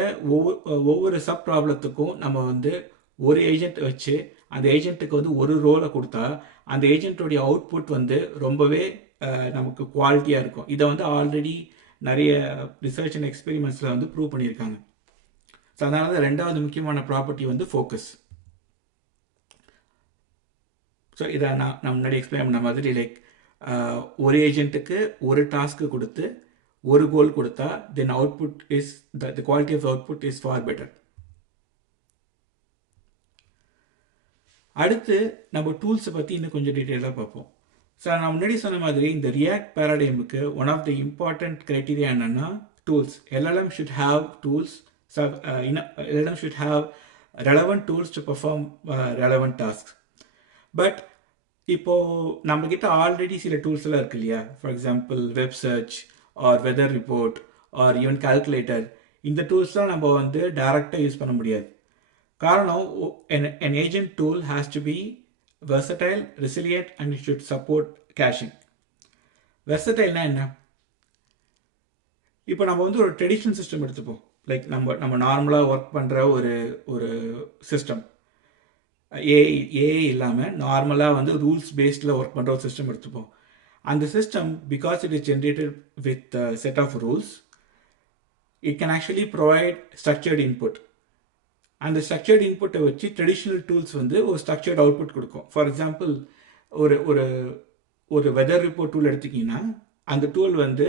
ஒவ்வொரு சப் ப்ராப்ளத்துக்கும் நம்ம வந்து ஒரு ஏஜென்ட் வச்சு அந்த ஏஜென்ட்டுக்கு வந்து ஒரு ரோலை கொடுத்தா அந்த ஏஜென்ட்டோடைய அவுட்புட் வந்து ரொம்பவே நமக்கு குவாலிட்டியாக இருக்கும். இதை வந்து ஆல்ரெடி நிறைய ரிசர்ச் அண்ட் எக்ஸ்பெரிமெண்ட்ஸில் வந்து ப்ரூவ் பண்ணியிருக்காங்க. ஸோ அதனால தான் ரெண்டாவது முக்கியமான ப்ராப்பர்ட்டி வந்து ஃபோக்கஸ். ஸோ இதை நான் முன்னாடி எக்ஸ்பிளைன் பண்ண மாதிரி லைக் ஒரு ஏஜென்ட்டுக்கு ஒரு டாஸ்க்கு கொடுத்து ஒரு கோல் கொடுத்தா தென் output is the quality of the output is far better. அடுத்து நம்ம டூல்ஸை பற்றி இன்னும் கொஞ்சம் டீட்டெயிலாக பார்ப்போம். ஸோ நான் முன்னாடி சொன்ன மாதிரி இந்த ரியாக்ட் பேராடைமுக்கு one of the important criteria என்னென்னா tools. LLM should have tools. LLM should have relevant tools to perform relevant tasks. But இப்போது நம்மக்கிட்ட ஆல்ரெடி சில டூல்ஸ் எல்லாம் இருக்கு இல்லையா? For example web search or weather report or even calculator. இந்த டூல்ஸ்லாம் நம்ம வந்து டைரெக்டாக யூஸ் பண்ண முடியாது. காரணம் an agent tool has to be versatile, resilient and it should support caching. வெர்சடைல்னா என்ன? இப்போ நம்ம வந்து ஒரு ட்ரெடிஷ்னல் சிஸ்டம் எடுத்துப்போம். லைக் நம்ம நார்மலாக ஒர்க் பண்ணுற ஒரு சிஸ்டம், ஏஐ இல்லாமல் நார்மலாக வந்து ரூல்ஸ் பேஸ்டில் ஒர்க் பண்ணுற ஒரு சிஸ்டம் எடுத்துப்போம். அந்த system because it is generated with set of rules, it can actually provide structured input. அந்த ஸ்ட்ரக்சர்ட் இன்புட்டை வச்சு ட்ரெடிஷ்னல் டூல்ஸ் வந்து ஒரு ஸ்ட்ரக்சர்ட் அவுட்புட் கொடுக்கும். ஃபார் எக்ஸாம்பிள் ஒரு வெதர் ரிப்போர்ட் டூல் எடுத்திங்கன்னா அந்த டூல் வந்து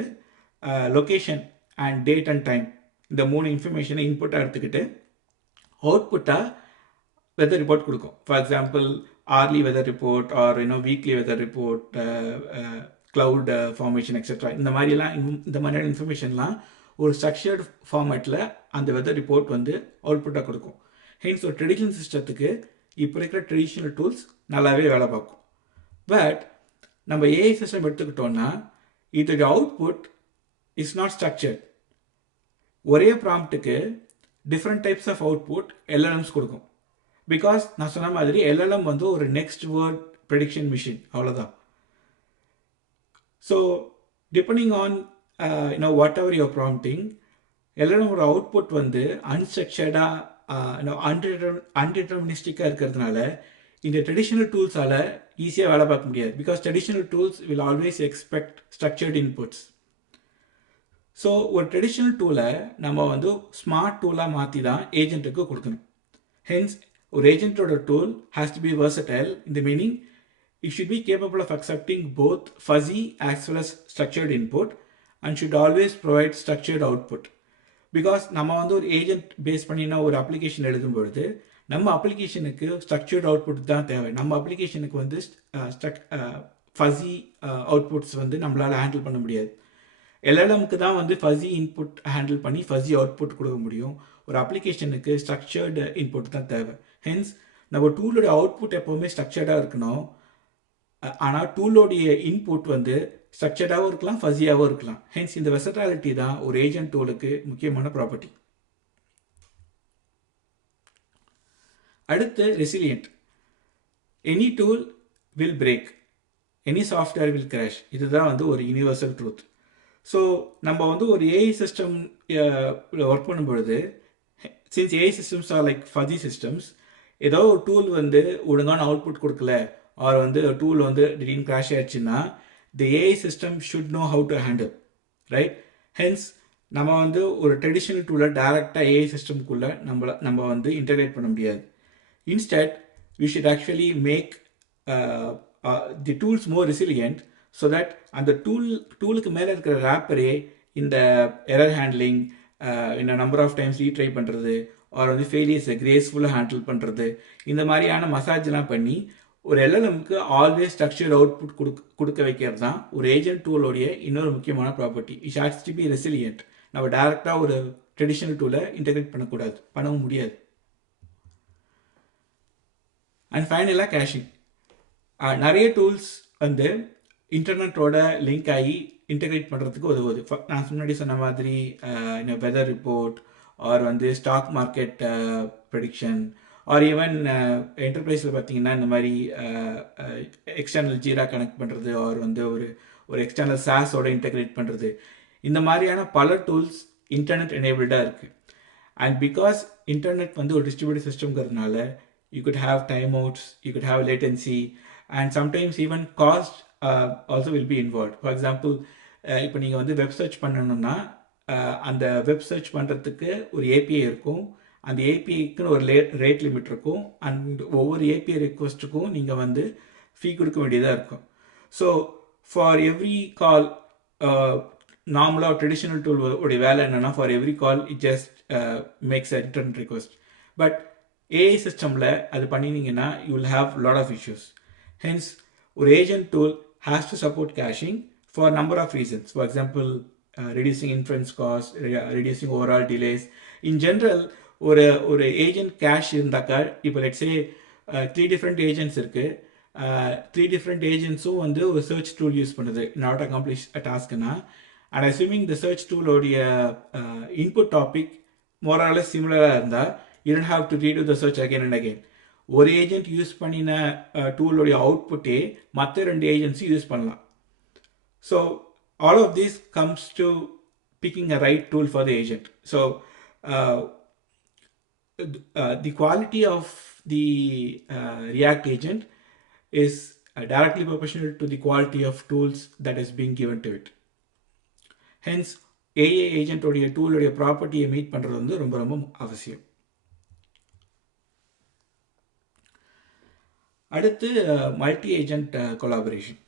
location and date and time இந்த 3 இன்ஃபர்மேஷனை இன்புட்டாக எடுத்துக்கிட்டு அவுட்புட்டாக வெதர் ரிப்போர்ட் கொடுக்கும். For example hourly weather report or weekly weather report, cloud formation etc. இந்த மாதிரியான இன்ஃபர்மேஷன்லாம் ஒரு ஸ்ட்ரக்சர்டு ஃபார்மேட்டில் அந்த வெதர் ரிப்போர்ட் வந்து அவுட்புட்டாக கொடுக்கும். ஹென்ஸ் ஒரு ட்ரெடிஷ்னல் சிஸ்டத்துக்கு இப்போ இருக்கிற ட்ரெடிஷ்னல் டூல்ஸ் நல்லாவே வேலை பார்க்கும். பட் நம்ம ஏஐ சிஸ்டம் எடுத்துக்கிட்டோன்னா இதோட அவுட்புட் இஸ் நாட் ஸ்ட்ரக்சர்ட். ஒரே ப்ராம்ப்ட்டுக்கு different types of output LLMs கொடுக்கும். பிகாஸ் நான் சொன்ன மாதிரி எல்எல்எம் வந்து ஒரு நெக்ஸ்ட் வேர்ட் ப்ரெடிக்ஷன் மிஷின், அவ்வளோதான். So depending on whatever your prompting, எல்எல்எமோட அவுட்புட் வந்து அன்ஸ்ட்ரக்சர்டாக அன்டிட்டர்மினிஸ்டிக்காக இருக்கிறதுனால இந்த ட்ரெடிஷ்னல் டூல்ஸால் ஈஸியாக வேலை பார்க்க முடியாது. Because traditional tools will always expect structured inputs. So ஒரு ட்ரெடிஷ்னல் டூலை நம்ம வந்து ஸ்மார்ட் டூலாக மாற்றி தான் ஏஜென்ட்டுக்கு கொடுக்கணும். ஹென்ஸ் ஒரு ஏஜென்ட்டோட tool has to be versatile in the meaning it should be capable of accepting both fuzzy as well as structured input and should always provide structured output. Because நம்ம வந்து ஒரு ஏஜென்ட் பேஸ் பண்ணினா ஒரு application எழுதும்பொழுது நம்ம அப்ளிகேஷனுக்கு structured output தான் தேவை. நம்ம அப்ளிகேஷனுக்கு வந்து ஃபஸி அவுட்புட்ஸ் வந்து நம்மளால் ஹேண்டில் பண்ண முடியாது. எல்எல்எம்க்கு தான் வந்து ஃபஸி இன்புட் ஹேண்டில் பண்ணி ஃபஸி அவுட்புட் கொடுக்க முடியும். ஒரு அப்ளிகேஷனுக்கு ஸ்ட்ரக்சர்டு இன்புட் தான் தேவை. ஹென்ஸ் நம்ம டூலோட அவுட்புட் எப்போவுமே ஸ்ட்ரக்சர்டாக இருக்கணும். ஆனால் டூலோடைய இன்புட் வந்து ஸ்ட்ரக்சர்டாகவும் இருக்கலாம், ஃபஸியாகவும் இருக்கலாம். ஹென்ஸ் இந்த வெர்சட்டாலிட்டி தான் ஒரு ஏஜென்ட் டூலுக்கு முக்கியமான ப்ராப்பர்ட்டி. அடுத்து resilient. Any tool will break, any software will crash. இதுதான் வந்து ஒரு யூனிவர்சல் ட்ரூத். ஸோ நம்ம வந்து ஒரு ஏஐ சிஸ்டம் ஒர்க் பண்ணும்பொழுது, since AI systems are like fuzzy systems, ஏதோ ஒரு டூல் வந்து ஒழுங்கான அவுட்புட் கொடுக்கல ஆர் வந்து டூல் வந்து திடீர்னு கிராஷ் ஆயிடுச்சுன்னா the AI system should know how to handle, right? Hence நம்ம வந்து ஒரு ட்ரெடிஷ்னல் டூலை டைரெக்டாக ஏஐ சிஸ்டம்குள்ளே நம்ம வந்து இன்டகிரேட் பண்ண முடியாது. Instead we should actually make the tools more resilient so that அந்த டூலுக்கு மேலே இருக்கிற ரேப்பரே இந்த எரர் ஹேண்ட்லிங், இந்த நம்பர் ஆஃப் டைம்ஸ் ரீட்ரை பண்ணுறது ஆர் வந்து ஃபெயிலியர்ஸை கிரேஸ்ஃபுல்லாக ஹேண்டில் பண்ணுறது, இந்த மாதிரியான மசாஜ்லாம் பண்ணி ஒரு எல்எல்எம்க்கு ஆல்வேஸ் ஸ்ட்ரக்சர்ட் அவுட்புட் கொடுக்க வைக்கிறது தான் ஒரு ஏஜென்ட் டூலோடைய இன்னொரு முக்கியமான property. It has to be resilient. நம்ம டேரெக்டாக ஒரு ட்ரெடிஷ்னல் டூலை இன்டெகிரேட் பண்ணவும் முடியாது. அண்ட் ஃபைனலாக கேஷிங். நிறைய டூல்ஸ் வந்து இன்டர்நெட்டோட லிங்க் ஆகி இன்டெகிரேட் பண்ணுறதுக்கு உதவுது. நான் முன்னாடி சொன்ன மாதிரி வெதர் ரிப்போர்ட் ஆர் வந்து stock market prediction or even என்டர்பிரைஸில் பார்த்தீங்கன்னா இந்த மாதிரி எக்ஸ்டர்னல் ஜீரா கனெக்ட் பண்ணுறது ஆர் வந்து ஒரு எக்ஸ்டர்னல் சாஸோட இன்டெகிரேட் பண்ணுறது, இந்த மாதிரியான பல டூல்ஸ் இன்டர்நெட் எனேபிள்டாக இருக்குது. அண்ட் பிகாஸ் இன்டர்நெட் வந்து ஒரு distributed சிஸ்டம்ங்கிறதுனால you could have timeouts, you could have latency, and sometimes even cost also will be involved. For example, இப்போ நீங்கள் வந்து வெப் சர்ச் பண்ணணும்னா அந்த வெப் சர்ச் பண்ணுறதுக்கு ஒரு ஏபிஐ இருக்கும். அந்த ஏபிஐக்குன்னு ஒரு ரேட் லிமிட் இருக்கும். அண்ட் ஒவ்வொரு ஏபிஐ ரெக்வஸ்ட்டுக்கும் நீங்கள் வந்து ஃபீ கொடுக்க வேண்டியதாக இருக்கும். ஸோ ஃபார் எவ்ரி கால், நார்மலாக ட்ரெடிஷ்னல் டூல் உடைய வேலை என்னென்னா for every call it just makes a return request. But AI சிஸ்டமில் அது பண்ணினீங்கன்னா you will have lot of issues. Hence ஒரு agent tool has to support caching for number of reasons. For example reducing inference cost, reducing overall delays. In general, ஒரு agent cache இருந்தாக்கா, இப்போ let's say 3 different agents இருக்கு. 3 different ஏஜென்ட்ஸும் வந்து ஒரு search tool use பண்ணுது in order to accomplish a taskனா, and assuming the search டூலோடைய input topic more or less சிமிலராக இருந்தால் you don't have to redo the search again and again. ஒரு ஏஜென்ட் யூஸ் பண்ணின டூலோடைய அவுட்புட்டே மற்ற 2 ஏஜென்ட்ஸும் யூஸ் பண்ணலாம். So all of this comes to picking a right tool for the agent. So the quality of the React agent is directly proportional to the quality of tools that is being given to it. Hence AI agent உடைய tool உடைய ப்ராப்பர்ட்டியை meet பண்ணுறது வந்து ரொம்ப ரொம்ப அவசியம். அடுத்து multi agent collaboration.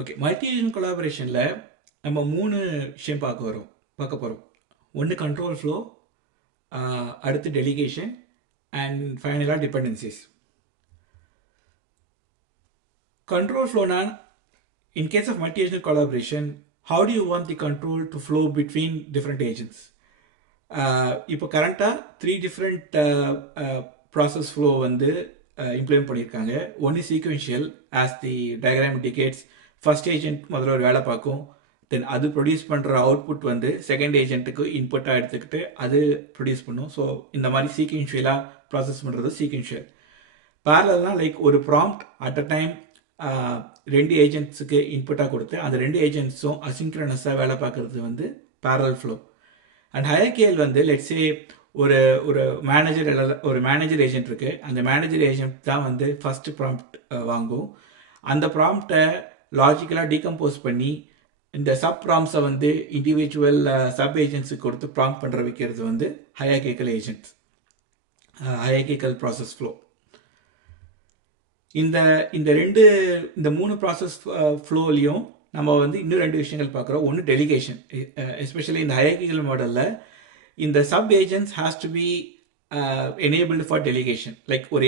Okay, multi agent கொலாபரேஷனில் நம்ம 3 விஷயம் பார்க்க போகிறோம். ஒன்று கண்ட்ரோல் ஃப்ளோ, அடுத்து டெலிகேஷன், அண்ட் ஃபைனலாக dependencies. Control flow now, in case of multi-agent collaboration, how do you want the control to flow between different agents? இப்போ கரண்ட்டாக த்ரீ டிஃப்ரெண்ட் ப்ராசஸ் ஃப்ளோ வந்து இம்ப்ளிமெண்ட் பண்ணியிருக்காங்க. One is sequential as the diagram indicates. First agent முதல்ல ஒரு வேலை பார்க்கும், தென் அது produce பண்ணுற அவுட்புட் வந்து செகண்ட் ஏஜென்ட்டுக்கு இன்புட்டாக எடுத்துக்கிட்டு அது ப்ரொடியூஸ் பண்ணும். ஸோ இந்த மாதிரி சீக்வென்ஷியலாக ப்ராசஸ் பண்ணுறது சீக்வென்ஷியல். பேரலல்னா லைக் ஒரு ப்ராம்ப்ட் அட் அ டைம் ரெண்டு ஏஜென்ட்ஸுக்கு இன்புட்டாக கொடுத்து அந்த ரெண்டு ஏஜென்ட்ஸும் அசிங்க்ரனஸாக வேலை பார்க்குறது வந்து பேரல் ஃப்ளோ. அண்ட் ஹையர்கியல் வந்து லெட்ஸே ஒரு ஒரு மேனேஜர் ஏஜென்ட் இருக்கு. அந்த மேனேஜர் ஏஜென்ட் தான் வந்து ஃபர்ஸ்ட் ப்ராம்ப்ட் வாங்கும். அந்த ப்ராம்ப்டை லாஜிக்கலாக டீகம்போஸ் பண்ணி இந்த சப் ப்ராம்ப்ஸை வந்து இண்டிவிஜுவல் சப் ஏஜென்ட்ஸுக்கு கொடுத்து ப்ராம்ப்ட் பண்ணுற வைக்கிறது வந்து ஹையர்கியல் ஏஜென்ட்ஸ், ஹையர்கியல் ப்ராசஸ் ஃப்ளோ. இந்த இந்த மூணு ப்ராசஸ் ஃப்ளோலையும் நம்ம வந்து இன்னும் ரெண்டு விஷயங்கள் பார்க்குறோம். ஒன்று டெலிகேஷன். எஸ்பெஷலி இந்த ஹையர்கியல் மாடலில் இந்த sub agents has to be enabled for delegation. Like ஒரு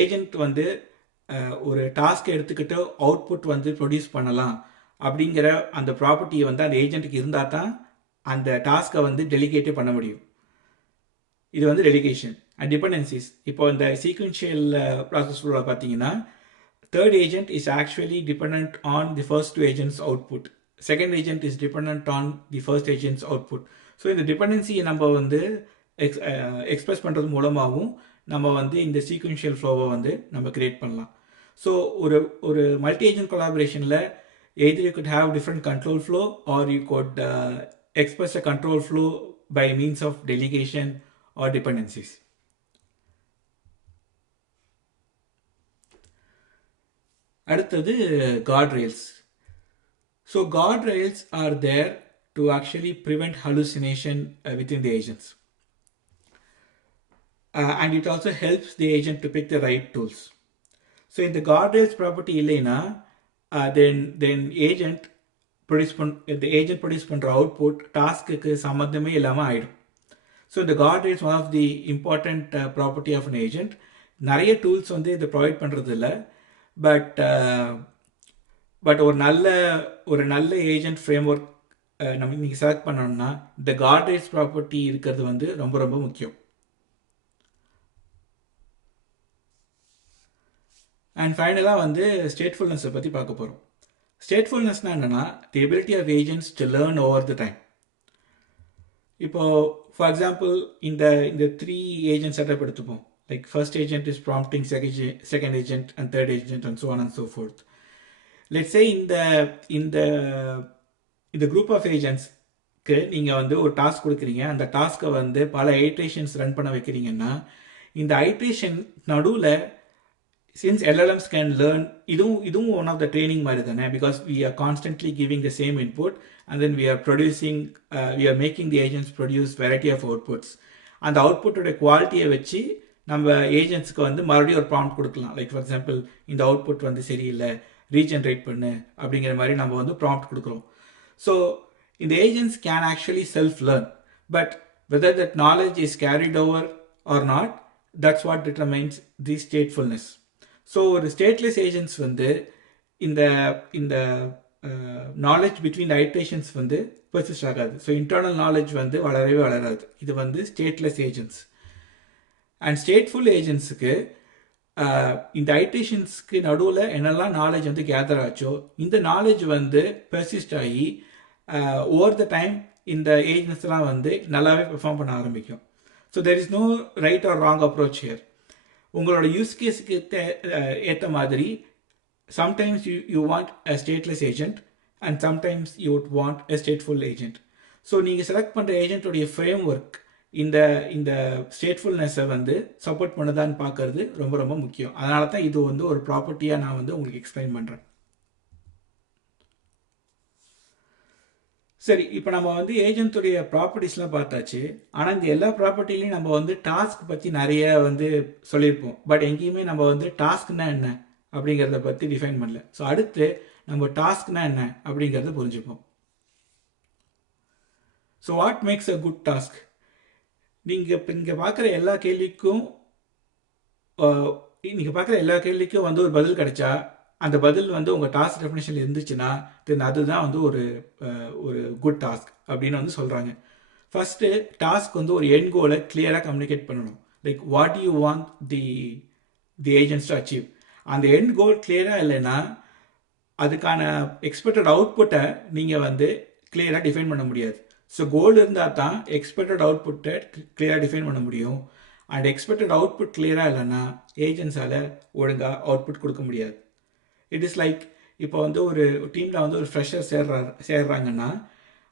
ஏஜென்ட் வந்து ஒரு டாஸ்க் எடுத்துக்கிட்டு அவுட்புட் வந்து ப்ரொடியூஸ் பண்ணலாம் அப்படிங்கிற அந்த ப்ராப்பர்ட்டியை வந்து அந்த ஏஜென்ட்டுக்கு இருந்தால் தான் அந்த டாஸ்க்கை வந்து டெலிகேட்டே பண்ண முடியும். இது வந்து டெலிகேஷன். And dependencies. இப்போ இந்த சீக்வென்ஷியல் ப்ராசஸ் ஃப்ளோவில் பார்த்தீங்கன்னா third agent is actually dependent on the first two agents output. Second agent is dependent on the first agent's output. So இந்த டிபெண்டன்சியை நம்ம வந்து எக்ஸ்பிரஸ் பண்ணுறது மூலமாகவும் நம்ம வந்து இந்த சீக்வென்ஷியல் ஃப்ளோவை வந்து நம்ம கிரியேட் பண்ணலாம். ஸோ ஒரு மல்டி ஏஜென்ட் கொலாபரேஷனில் either you could have different control flow or you could express a control flow by means of delegation or dependencies. அடுத்தது guard rails. So guard rails are there to actually prevent hallucination within the agents. And it also helps the agent to pick the right tools. So in the guard rails property இல்லைனா then agent produce பண்ற output task சம்மந்தமே இல்லாமல் ஆயிடும். So இந்த guard rails one of the important property of an agent. நிறைய tools வந்து இதை provide பண்ணுறது இல்லை. பட் ஒரு நல்ல ஏஜென்ட் ஃப்ரேம் ஒர்க் நம்ம நீங்கள் செலக்ட் பண்ணோம்னா இந்த guard rails ப்ராப்பர்ட்டி இருக்கிறது வந்து ரொம்ப ரொம்ப முக்கியம். அண்ட் ஃபைனலாக வந்து ஸ்டேட்ஃபுல்னஸை பற்றி பார்க்க போகிறோம். ஸ்டேட்ஃபுல்னஸ்னால் என்னென்னா the ability of agents to learn over the time. இப்போது ஃபார் எக்ஸாம்பிள் இந்த த்ரீ ஏஜென்ட் செட்டப் எடுத்துப்போம். Like first agent is prompting second agent and third agent and so on and so forth. Let's say இந்த group of ஏஜென்ட்ஸ்க்கு நீங்கள் வந்து ஒரு task கொடுக்குறீங்க. அந்த டாஸ்க்கை வந்து பல ஐட்ரேஷன்ஸ் ரன் பண்ண வைக்கிறீங்கன்னா இந்த ஐட்ரேஷன் நடுவில் since LLMs can learn, இதுவும் one of the training மாதிரி தானே, because we are constantly giving the same input and then we are making the agents produce variety of outputs. அந்த அவுட்புட்டோட குவாலிட்டியை வச்சு நம்ம ஏஜென்ட்ஸ்க்கு வந்து மறுபடியும் ஒரு ப்ராம்ப்ட் கொடுக்கலாம். லைக் ஃபார் எக்ஸாம்பிள் இந்த அவுட்புட் வந்து சரியில்லை, ரீஜென்ரேட் பண்ணு அப்படிங்கிற மாதிரி நம்ம வந்து ப்ராம்ப்ட் கொடுக்குறோம். ஸோ இந்த agents can actually self learn, but whether that knowledge is carried over or not, that's what determines the statefulness. So ஒரு ஸ்டேட்லெஸ் ஏஜென்ட்ஸ் வந்து இந்த நாலேஜ் பிட்வீன் ஐட்ரேஷன்ஸ் வந்து பெர்சிஸ்ட் ஆகாது. ஸோ இன்டர்னல் நாலேஜ் வந்து வளரவே வளராது. இது வந்து ஸ்டேட்லெஸ் ஏஜென்ட்ஸ். அண்ட் ஸ்டேட்ஃபுல் ஏஜென்ட்ஸுக்கு இந்த ஐட்ரேஷன்ஸ்க்கு நடுவில் என்னெல்லாம் நாலேஜ் வந்து கேதர் ஆச்சோ இந்த நாலேஜ் வந்து பெர்சிஸ்ட் ஆகி ஓவர் த டைம் இந்த ஏஜென்ட்ஸ்லாம் வந்து நல்லாவே பெர்ஃபார்ம் பண்ண ஆரம்பிக்கும். So there is no right or wrong approach here. உங்களோட யூஸ் கேஸுக்கு ஏற்ற மாதிரி sometimes you want a stateless agent and sometimes you would want a stateful agent. So நீங்கள் செலக்ட் பண்ணுற ஏஜென்ட்டோடைய ஃப்ரேம் ஒர்க் இந்த ஸ்டேட்ஃபுல்னஸை வந்து சப்போர்ட் பண்ணுதான்னு பார்க்கறது ரொம்ப ரொம்ப முக்கியம். அதனால தான் இது வந்து ஒரு ப்ராப்பர்ட்டியாக நான் வந்து உங்களுக்கு எக்ஸ்பிளைன் பண்ணுறேன். சரி, இப்போ நம்ம வந்து ஏஜென்ட்டுடைய ப்ராப்பர்ட்டிஸ்லாம் பார்த்தாச்சு. ஆனால் இந்த எல்லா ப்ராப்பர்ட்டிலையும் நம்ம வந்து டாஸ்க் பற்றி நிறைய வந்து சொல்லியிருப்போம். பட் எங்கேயுமே நம்ம வந்து டாஸ்க்னா என்ன அப்படிங்கிறத பற்றி டிஃபைன் பண்ணல. ஸோ அடுத்து நம்ம டாஸ்க்னா என்ன அப்படிங்கிறத புரிஞ்சுப்போம். So what makes a good task? நீங்கள் பார்க்குற எல்லா கேள்விக்கும் வந்து ஒரு பதில் கிடைச்சா அந்த பதில் வந்து உங்கள் டாஸ்க் டெஃபினேஷனில் இருந்துச்சுன்னா தென் அதுதான் வந்து ஒரு குட் டாஸ்க் அப்படின்னு வந்து சொல்கிறாங்க. ஃபஸ்ட்டு டாஸ்க் வந்து ஒரு எண்ட் கோலை கிளியராக கம்யூனிகேட் பண்ணணும். Like what you want the agents to achieve. அந்த எண்ட் கோல் கிளியராக இல்லைன்னா அதுக்கான எக்ஸ்பெக்டட் அவுட்புட்டை நீங்கள் வந்து கிளியராக டிஃபைன் பண்ண முடியாது. ஸோ கோல் இருந்தால் தான் எக்ஸ்பெக்டட் அவுட்புட்டை கிளியராக டிஃபைன் பண்ண முடியும். அண்ட் எக்ஸ்பெக்டட் அவுட்புட் கிளியராக இல்லைன்னா ஏஜென்ட்ஸால் ஒழுங்காக அவுட்புட் கொடுக்க முடியாது. இட் இஸ் லைக் இப்போ வந்து ஒரு டீமில் வந்து ஒரு ஃப்ரெஷர் சேர்றாங்கன்னா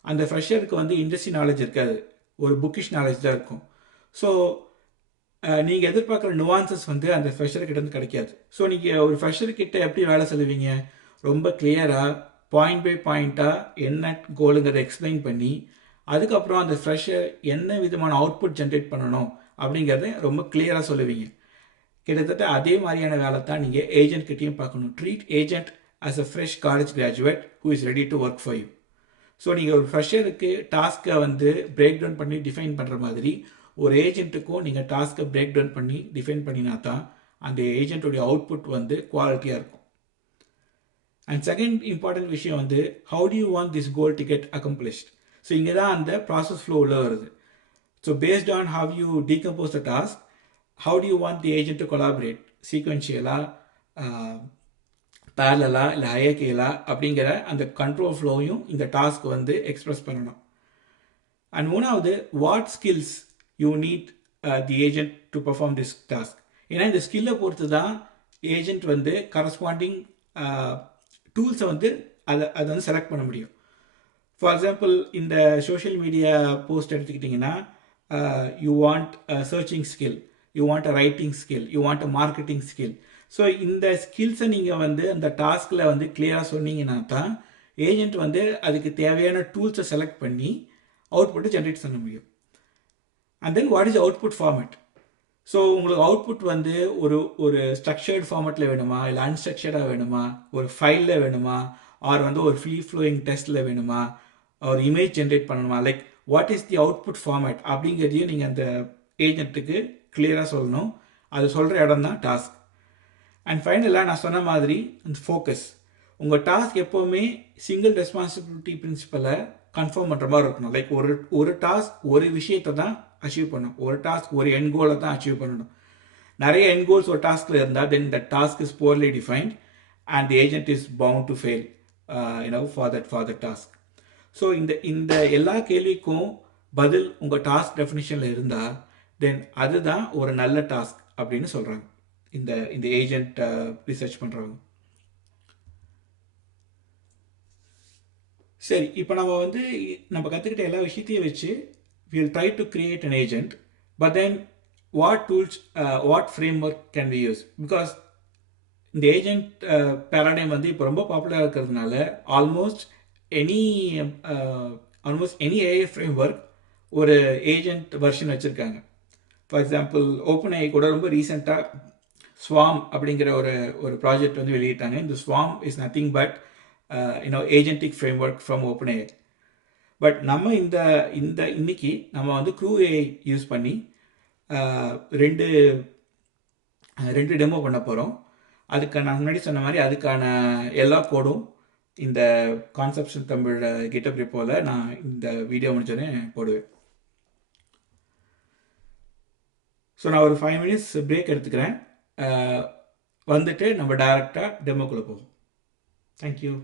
அந்த ஃப்ரெஷருக்கு வந்து இண்டஸ்ட்ரி நாலேஜ் இருக்காது, ஒரு புக்கிஷ் நாலேஜ் தான் இருக்கும். ஸோ நீங்கள் எதிர்பார்க்குற நுவான்சஸ் வந்து அந்த ஃப்ரெஷர்கிட்ட இருந்து கிடைக்காது. ஸோ நீங்கள் ஒரு ஃப்ரெஷர்கிட்ட எப்படி வேலை சொல்லுவீங்க? ரொம்ப கிளியராக பாயிண்ட் பை பாயிண்ட்டாக என்ன கோலுங்கிறத எக்ஸ்பிளைன் பண்ணி அதுக்கப்புறம் அந்த ஃப்ரெஷர் என்ன விதமான அவுட்புட் ஜென்ரேட் பண்ணணும் அப்படிங்கிறத ரொம்ப கிளியராக சொல்லுவீங்க. கிட்டத்தட்ட அதே மாதிரியான வேலை தான் நீங்கள் ஏஜென்ட் கிட்டையும் பார்க்கணும். Treat agent as a fresh college graduate who is ready to work for you. So நீங்கள் ஒரு ஃப்ரெஷருக்கு டாஸ்க்கை வந்து பிரேக் டவுன் பண்ணி டிஃபைன் பண்ணுற மாதிரி ஒரு ஏஜென்ட்டுக்கும் நீங்கள் டாஸ்க்கை பிரேக் டவுன் பண்ணி டிஃபைன் பண்ணினா தான் அந்த ஏஜென்ட்டுடைய அவுட்புட் வந்து குவாலிட்டியாக இருக்கும். அண்ட் செகண்ட் இம்பார்ட்டன்ட் விஷயம் வந்து how do you want this goal to get accomplished. So இங்கே தான் அந்த ப்ராசஸ் ஃப்ளோ உள்ள வருது. So based on how you decompose the task, how do you want the agent to collaborate, சீக்வென்ஷியலாக, பேரலா இல்லை ஹையர்கியலா அப்படிங்கிற அந்த கண்ட்ரோல் ஃப்ளோவையும் இந்த டாஸ்க் வந்து எக்ஸ்பிரஸ் பண்ணணும். அண்ட் மூணாவது, what skills you need the agent to perform this task. ஏன்னா இந்த ஸ்கில்லை பொறுத்து தான் ஏஜென்ட் வந்து கரஸ்பாண்டிங் டூல்ஸை வந்து அதை வந்து செலக்ட் பண்ண முடியும். ஃபார் எக்ஸாம்பிள், இந்த சோஷியல் மீடியா போஸ்ட் எடுத்துக்கிட்டிங்கன்னா you want searching skill, you want a writing skill, you want a marketing skill. So இந்த ஸ்கில்ஸை நீங்கள் வந்து அந்த டாஸ்கில் வந்து கிளியராக சொன்னீங்கன்னா தான் ஏஜென்ட் வந்து அதுக்கு தேவையான டூல்ஸை செலக்ட் பண்ணி அவுட்புட்டை ஜென்ரேட் பண்ண முடியும். And then what is output format. So உங்களுக்கு அவுட்புட் வந்து ஒரு ஒரு ஸ்ட்ரக்சர்ட் ஃபார்மேட்டில் வேணுமா, இல்லை அன்ஸ்ட்ரக்சர்டாக வேணுமா, ஒரு ஃபைலில் வேணுமா, ஆர் வந்து ஒரு ஃப்ரீ ஃப்ளோயிங் டெஸ்ட்டில் வேணுமா, ஒரு இமேஜ் ஜென்ரேட் பண்ணணுமா, like what is the output format அப்படிங்கிறதையும் நீங்கள் அந்த ஏஜென்ட்டுக்கு கிளியராக சொல்லணும். அது சொல்கிற இடம் தான் டாஸ்க். அண்ட் ஃபைனலாக நான் சொன்ன மாதிரி அந்த ஃபோக்கஸ். உங்கள் டாஸ்க் எப்போவுமே சிங்கிள் ரெஸ்பான்சிபிலிட்டி பிரின்சிபலை கன்ஃபார்ம் பண்ணுற மாதிரி இருக்கணும். லைக் ஒரு டாஸ்க் ஒரு விஷயத்தை தான் அச்சீவ் பண்ணணும், ஒரு டாஸ்க் ஒரு எண்ட் கோலை தான் அச்சீவ் பண்ணணும். நிறைய எண்ட் கோல்ஸ் ஒரு டாஸ்கில் இருந்தால் then the task is poorly defined and the agent is bound to fail for that task. So இந்த எல்லா கேள்விக்கும் பதில் உங்கள் டாஸ்க் டெஃபினிஷனில் இருந்தால் தென் அதுதான் ஒரு நல்ல டாஸ்க் அப்படின்னு சொல்கிறாங்க இந்த இந்த ஏஜென்ட் ரிசர்ச் பண்ணுறவங்க. சரி, இப்போ நம்ம வந்து நம்ம கற்றுக்கிட்ட எல்லா விஷயத்தையும் வச்சு we'll try to create an agent, but then what tools, what framework can we use? Because இந்த ஏஜென்ட் பேராடைம் வந்து இப்போ ரொம்ப பாப்புலராக இருக்கிறதுனால almost any almost any AI frame work ஒரு ஏஜென்ட் வெர்ஷன் வச்சுருக்காங்க. ஃபார் எக்ஸாம்பிள், ஓப்பன் ஏஐ கூட ரொம்ப ரீசெண்டாக ஸ்வாம் அப்படிங்கிற ஒரு ஒரு ப்ராஜெக்ட் வந்து வெளியிட்டாங்க. இந்த swarm is nothing but agentic framework from OpenAI. But நம்ம இந்த இந்த இன்னைக்கு நம்ம வந்து CrewAI யூஸ் பண்ணி ரெண்டு ரெண்டு டெமோ பண்ண போகிறோம். அதுக்கு நான் முன்னாடி சொன்ன மாதிரி அதுக்கான எல்லா கோடும் இந்த கான்செப்ஷன் தமிழ் கிட்டப் ரிப்போவில் நான் இந்த வீடியோ முடிச்சோடனே போடுவேன். ஸோ நான் ஒரு 5 minutes பிரேக் எடுத்துக்கிறேன். வந்துட்டு நம்ம டைரெக்டாக டெமோக்குள்ளே போவோம். தேங்க்யூ.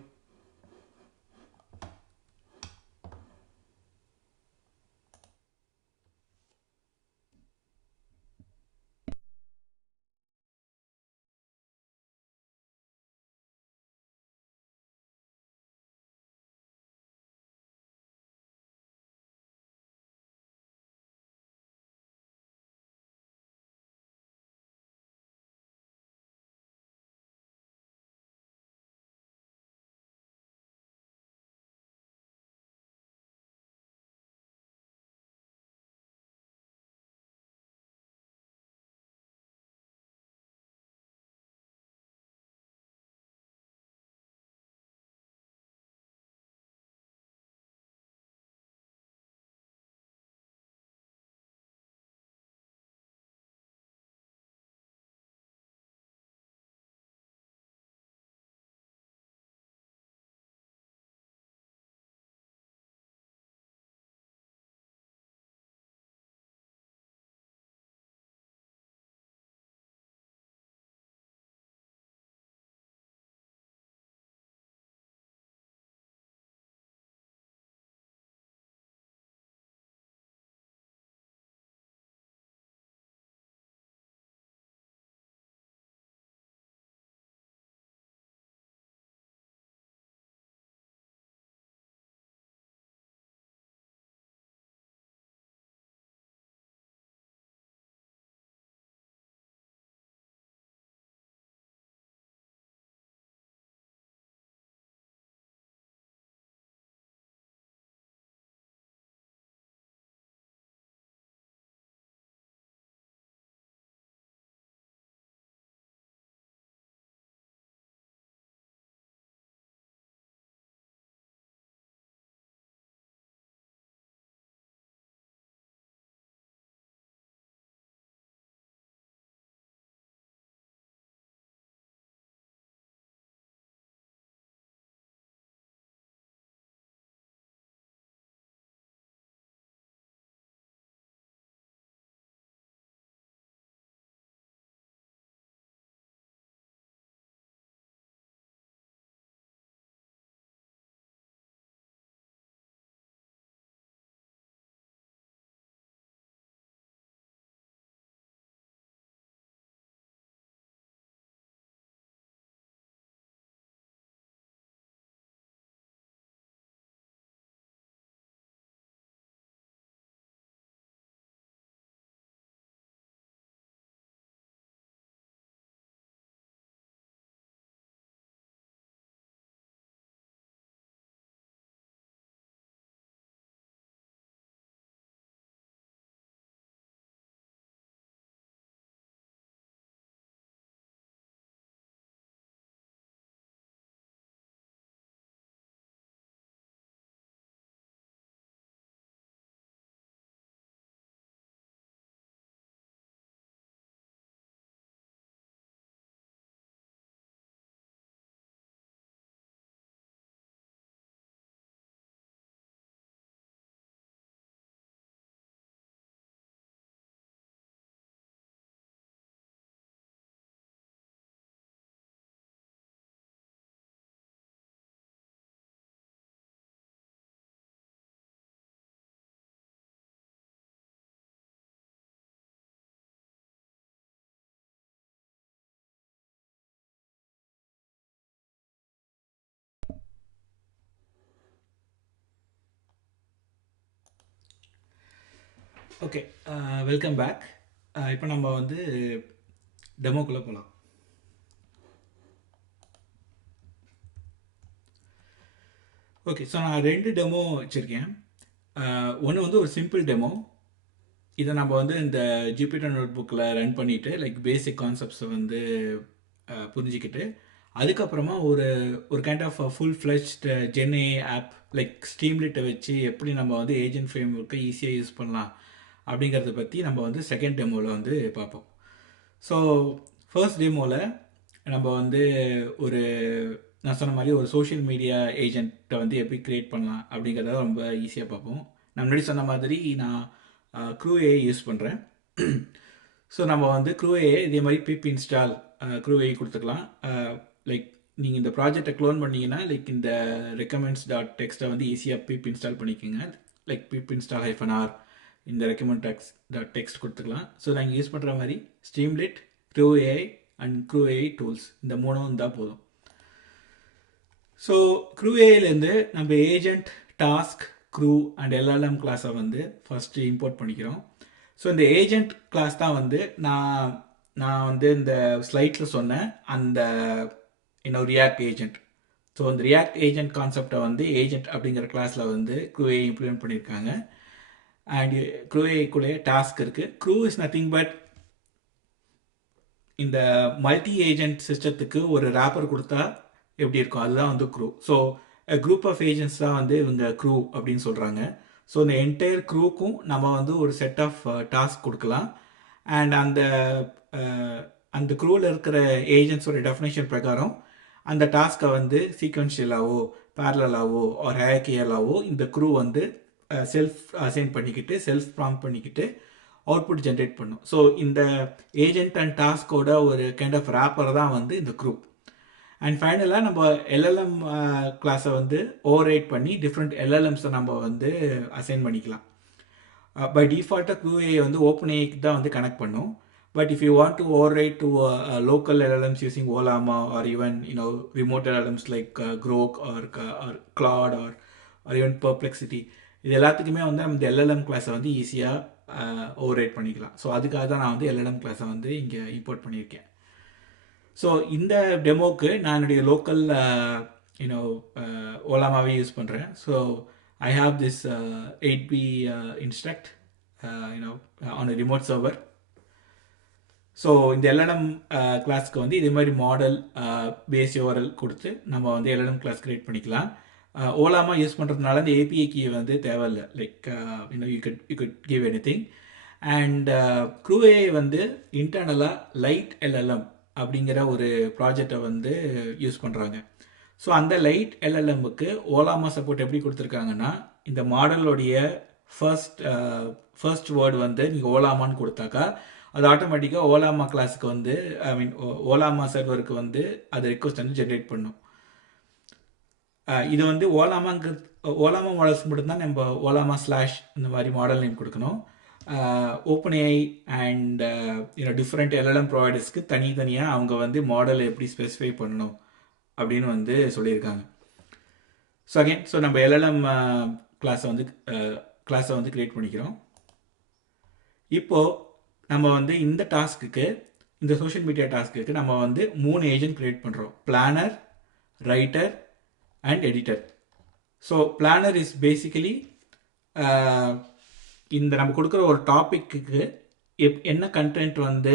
Okay, welcome back. இப்போ நம்ம வந்து டெமோக்குள்ளே போகலாம். ஓகே, ஸோ நான் ரெண்டு டெமோ வச்சுருக்கேன். ஒன்று வந்து ஒரு சிம்பிள் டெமோ. இதை நம்ம வந்து இந்த ஜூபிட்டர் நோட் புக்கில் ரன் பண்ணிவிட்டு லைக் பேசிக் கான்செப்ட்ஸை வந்து புரிஞ்சிக்கிட்டு அதுக்கப்புறமா ஒரு ஒரு kind of full fledged GenAI app like ஸ்ட்ரீம்லிட்டை வச்சு எப்படி நம்ம வந்து ஏஜென்ட் ஃப்ரேம் ஒர்க்கை ஈஸியாக யூஸ் பண்ணலாம் அப்படிங்கிறத பற்றி நம்ம வந்து செகண்ட் டெமோவில் வந்து பார்ப்போம். ஸோ ஃபர்ஸ்ட் டெமோவில் நம்ம வந்து ஒரு நான் சொன்ன மாதிரி ஒரு சோஷியல் மீடியா ஏஜென்ட்டை வந்து எப்படி க்ரியேட் பண்ணலாம் அப்படிங்கிறத ரொம்ப ஈஸியாக பார்ப்போம். நான் முன்னாடி சொன்ன மாதிரி நான் CrewAI யூஸ் பண்ணுறேன். ஸோ நம்ம வந்து CrewAI இதே மாதிரி பிப் இன்ஸ்டால் CrewAI கொடுத்துக்கலாம். லைக் நீங்கள் இந்த ப்ராஜெக்டை க்ளோன் பண்ணீங்கன்னா லைக் இந்த ரெக்கமெண்ட்ஸ் டாட் டெக்ஸ்ட்டை வந்து ஈஸியாக பிப் இன்ஸ்டால் பண்ணிக்கோங்க. லைக் பிப் இன்ஸ்டால் -r இந்த ரெக்கமெண்ட் டாட் டெக்ஸ்ட் கொடுத்துக்கலாம். ஸோ நாங்கள் யூஸ் பண்ணுற மாதிரி streamlit, CrewAI and CrewAI tools இந்த மூணும் இருந்தால் போதும். ஸோ CrewAIலேருந்து நம்ம agent, task, crew and LLM கிளாஸை வந்து ஃபஸ்ட்டு இம்போர்ட் பண்ணிக்கிறோம். ஸோ இந்த ஏஜென்ட் கிளாஸ் தான் வந்து நான் வந்து இந்த ஸ்லைட்டில் சொன்னேன் அந்த ரியாக்ட் ஏஜென்ட். ஸோ இந்த ரியாக்ட் ஏஜென்ட் கான்செப்டை வந்து ஏஜென்ட் அப்படிங்கிற கிளாஸில் வந்து CrewAI இம்ப்ளிமெண்ட் பண்ணியிருக்காங்க. அண்ட் CrewAI கூட டாஸ்க் இருக்குது. க்ரூ இஸ் நத்திங் பட் இந்த மல்டி ஏஜென்ட் சிஸ்டத்துக்கு ஒரு ரேப்பர் கொடுத்தா எப்படி இருக்கும் அதுதான் வந்து crew. So group of agents தான் வந்து இவங்க க்ரூ அப்படின்னு சொல்கிறாங்க. ஸோ இந்த என்டையர் க்ரூக்கும் நம்ம வந்து ஒரு செட் ஆஃப் டாஸ்க் கொடுக்கலாம். அண்ட் அந்த க்ரூவில் இருக்கிற ஏஜென்ட்ஸோட டெஃபினேஷன் பிரகாரம் அந்த டாஸ்க்கை வந்து சீக்வன்ஷியலாவோ பேரலாவோ ஒரு ஹேக்கியலாவோ இந்த க்ரூ வந்து செல்ஃப் அசைன் பண்ணிக்கிட்டு செல்ஃப் ப்ராம்ப்ட் பண்ணிக்கிட்டு அவுட்புட் ஜென்ரேட் பண்ணும். ஸோ இந்த ஏஜென்ட் அண்ட் டாஸ்கோட ஒரு கைண்ட் ஆஃப் ரேப்பர் தான் வந்து இந்த க்ரூ. அண்ட் ஃபைனலாக நம்ம LLM கிளாஸை வந்து ஓவர் ரைட் பண்ணி டிஃப்ரெண்ட் LLMஸை நம்ம வந்து அசைன் பண்ணிக்கலாம். பை டிஃபால்ட்டாக CrewAI வந்து OpenAIக்கு தான் வந்து கனெக்ட் பண்ணும். But if you want to over right to local LLMs using Olama or even remote LLMs like Grok or Claude or even Perplexity, இது எல்லாத்துக்குமே வந்து நம்ம இந்த LLM கிளாஸை வந்து ஈஸியாக ஓவர் ரைட் பண்ணிக்கலாம். ஸோ அதுக்காக தான் நான் வந்து LLM கிளாஸை வந்து இங்கே இம்போர்ட் பண்ணியிருக்கேன். ஸோ இந்த டெமோக்கு நான் என்னுடைய லோக்கல் ஓலாமாவே யூஸ் பண்ணுறேன். So I have this 8B instruct on a remote server. So இந்த LLM கிளாஸ்க்கு வந்து இதே மாதிரி மாடல் பேஸ் URL கொடுத்து நம்ம வந்து LLM கிளாஸ் க்ரியேட் பண்ணிக்கலாம். ஓலாமா யூஸ் பண்ணுறதுனால இந்த API கீ வந்து தேவையில்லை. Like you good give anything. And CrewAI வந்து இன்டர்னலாக லைட் LLM அப்படிங்கிற ஒரு ப்ராஜெக்டை வந்து யூஸ் பண்ணுறாங்க. ஸோ அந்த லைட் LLMக்கு ஓலாமா சப்போர்ட் எப்படி கொடுத்துருக்காங்கன்னா இந்த மாடலோடைய ஃபர்ஸ்ட் வேர்டு வந்து நீங்கள் ஓலாமான்னு கொடுத்தாக்கா அது ஆட்டோமேட்டிக்காக ஓலாமா கிளாஸுக்கு வந்து ஓலாமா சர்வருக்கு வந்து அது ரெக்வஸ்ட் வந்து ஜென்ரேட் பண்ணும். இது வந்து ஓலாமா மாடல்ஸ் மட்டும்தான் நம்ம ஓலாமா / இந்த மாதிரி மாடல் நேம் கொடுக்கணும். OpenAI அண்ட் டிஃப்ரெண்ட் LLM ப்ரொவைடர்ஸ்க்கு தனித்தனியாக அவங்க வந்து மாடலை எப்படி ஸ்பெசிஃபை பண்ணணும் அப்படின்னு வந்து சொல்லியிருக்காங்க. ஸோ அகெயின் நம்ம LLM கிளாஸை வந்து க்ரியேட் பண்ணிக்கிறோம். இப்போது நம்ம வந்து இந்த டாஸ்க்குக்கு இந்த சோஷியல் மீடியா டாஸ்க்குக்கு நம்ம வந்து 3 ஏஜென்ட் க்ரியேட் பண்ணுறோம்: planar, writer and editor. So planar is basically இந்த நம்ம கொடுக்குற ஒரு டாப்பிக்கு என்ன கண்டென்ட் வந்து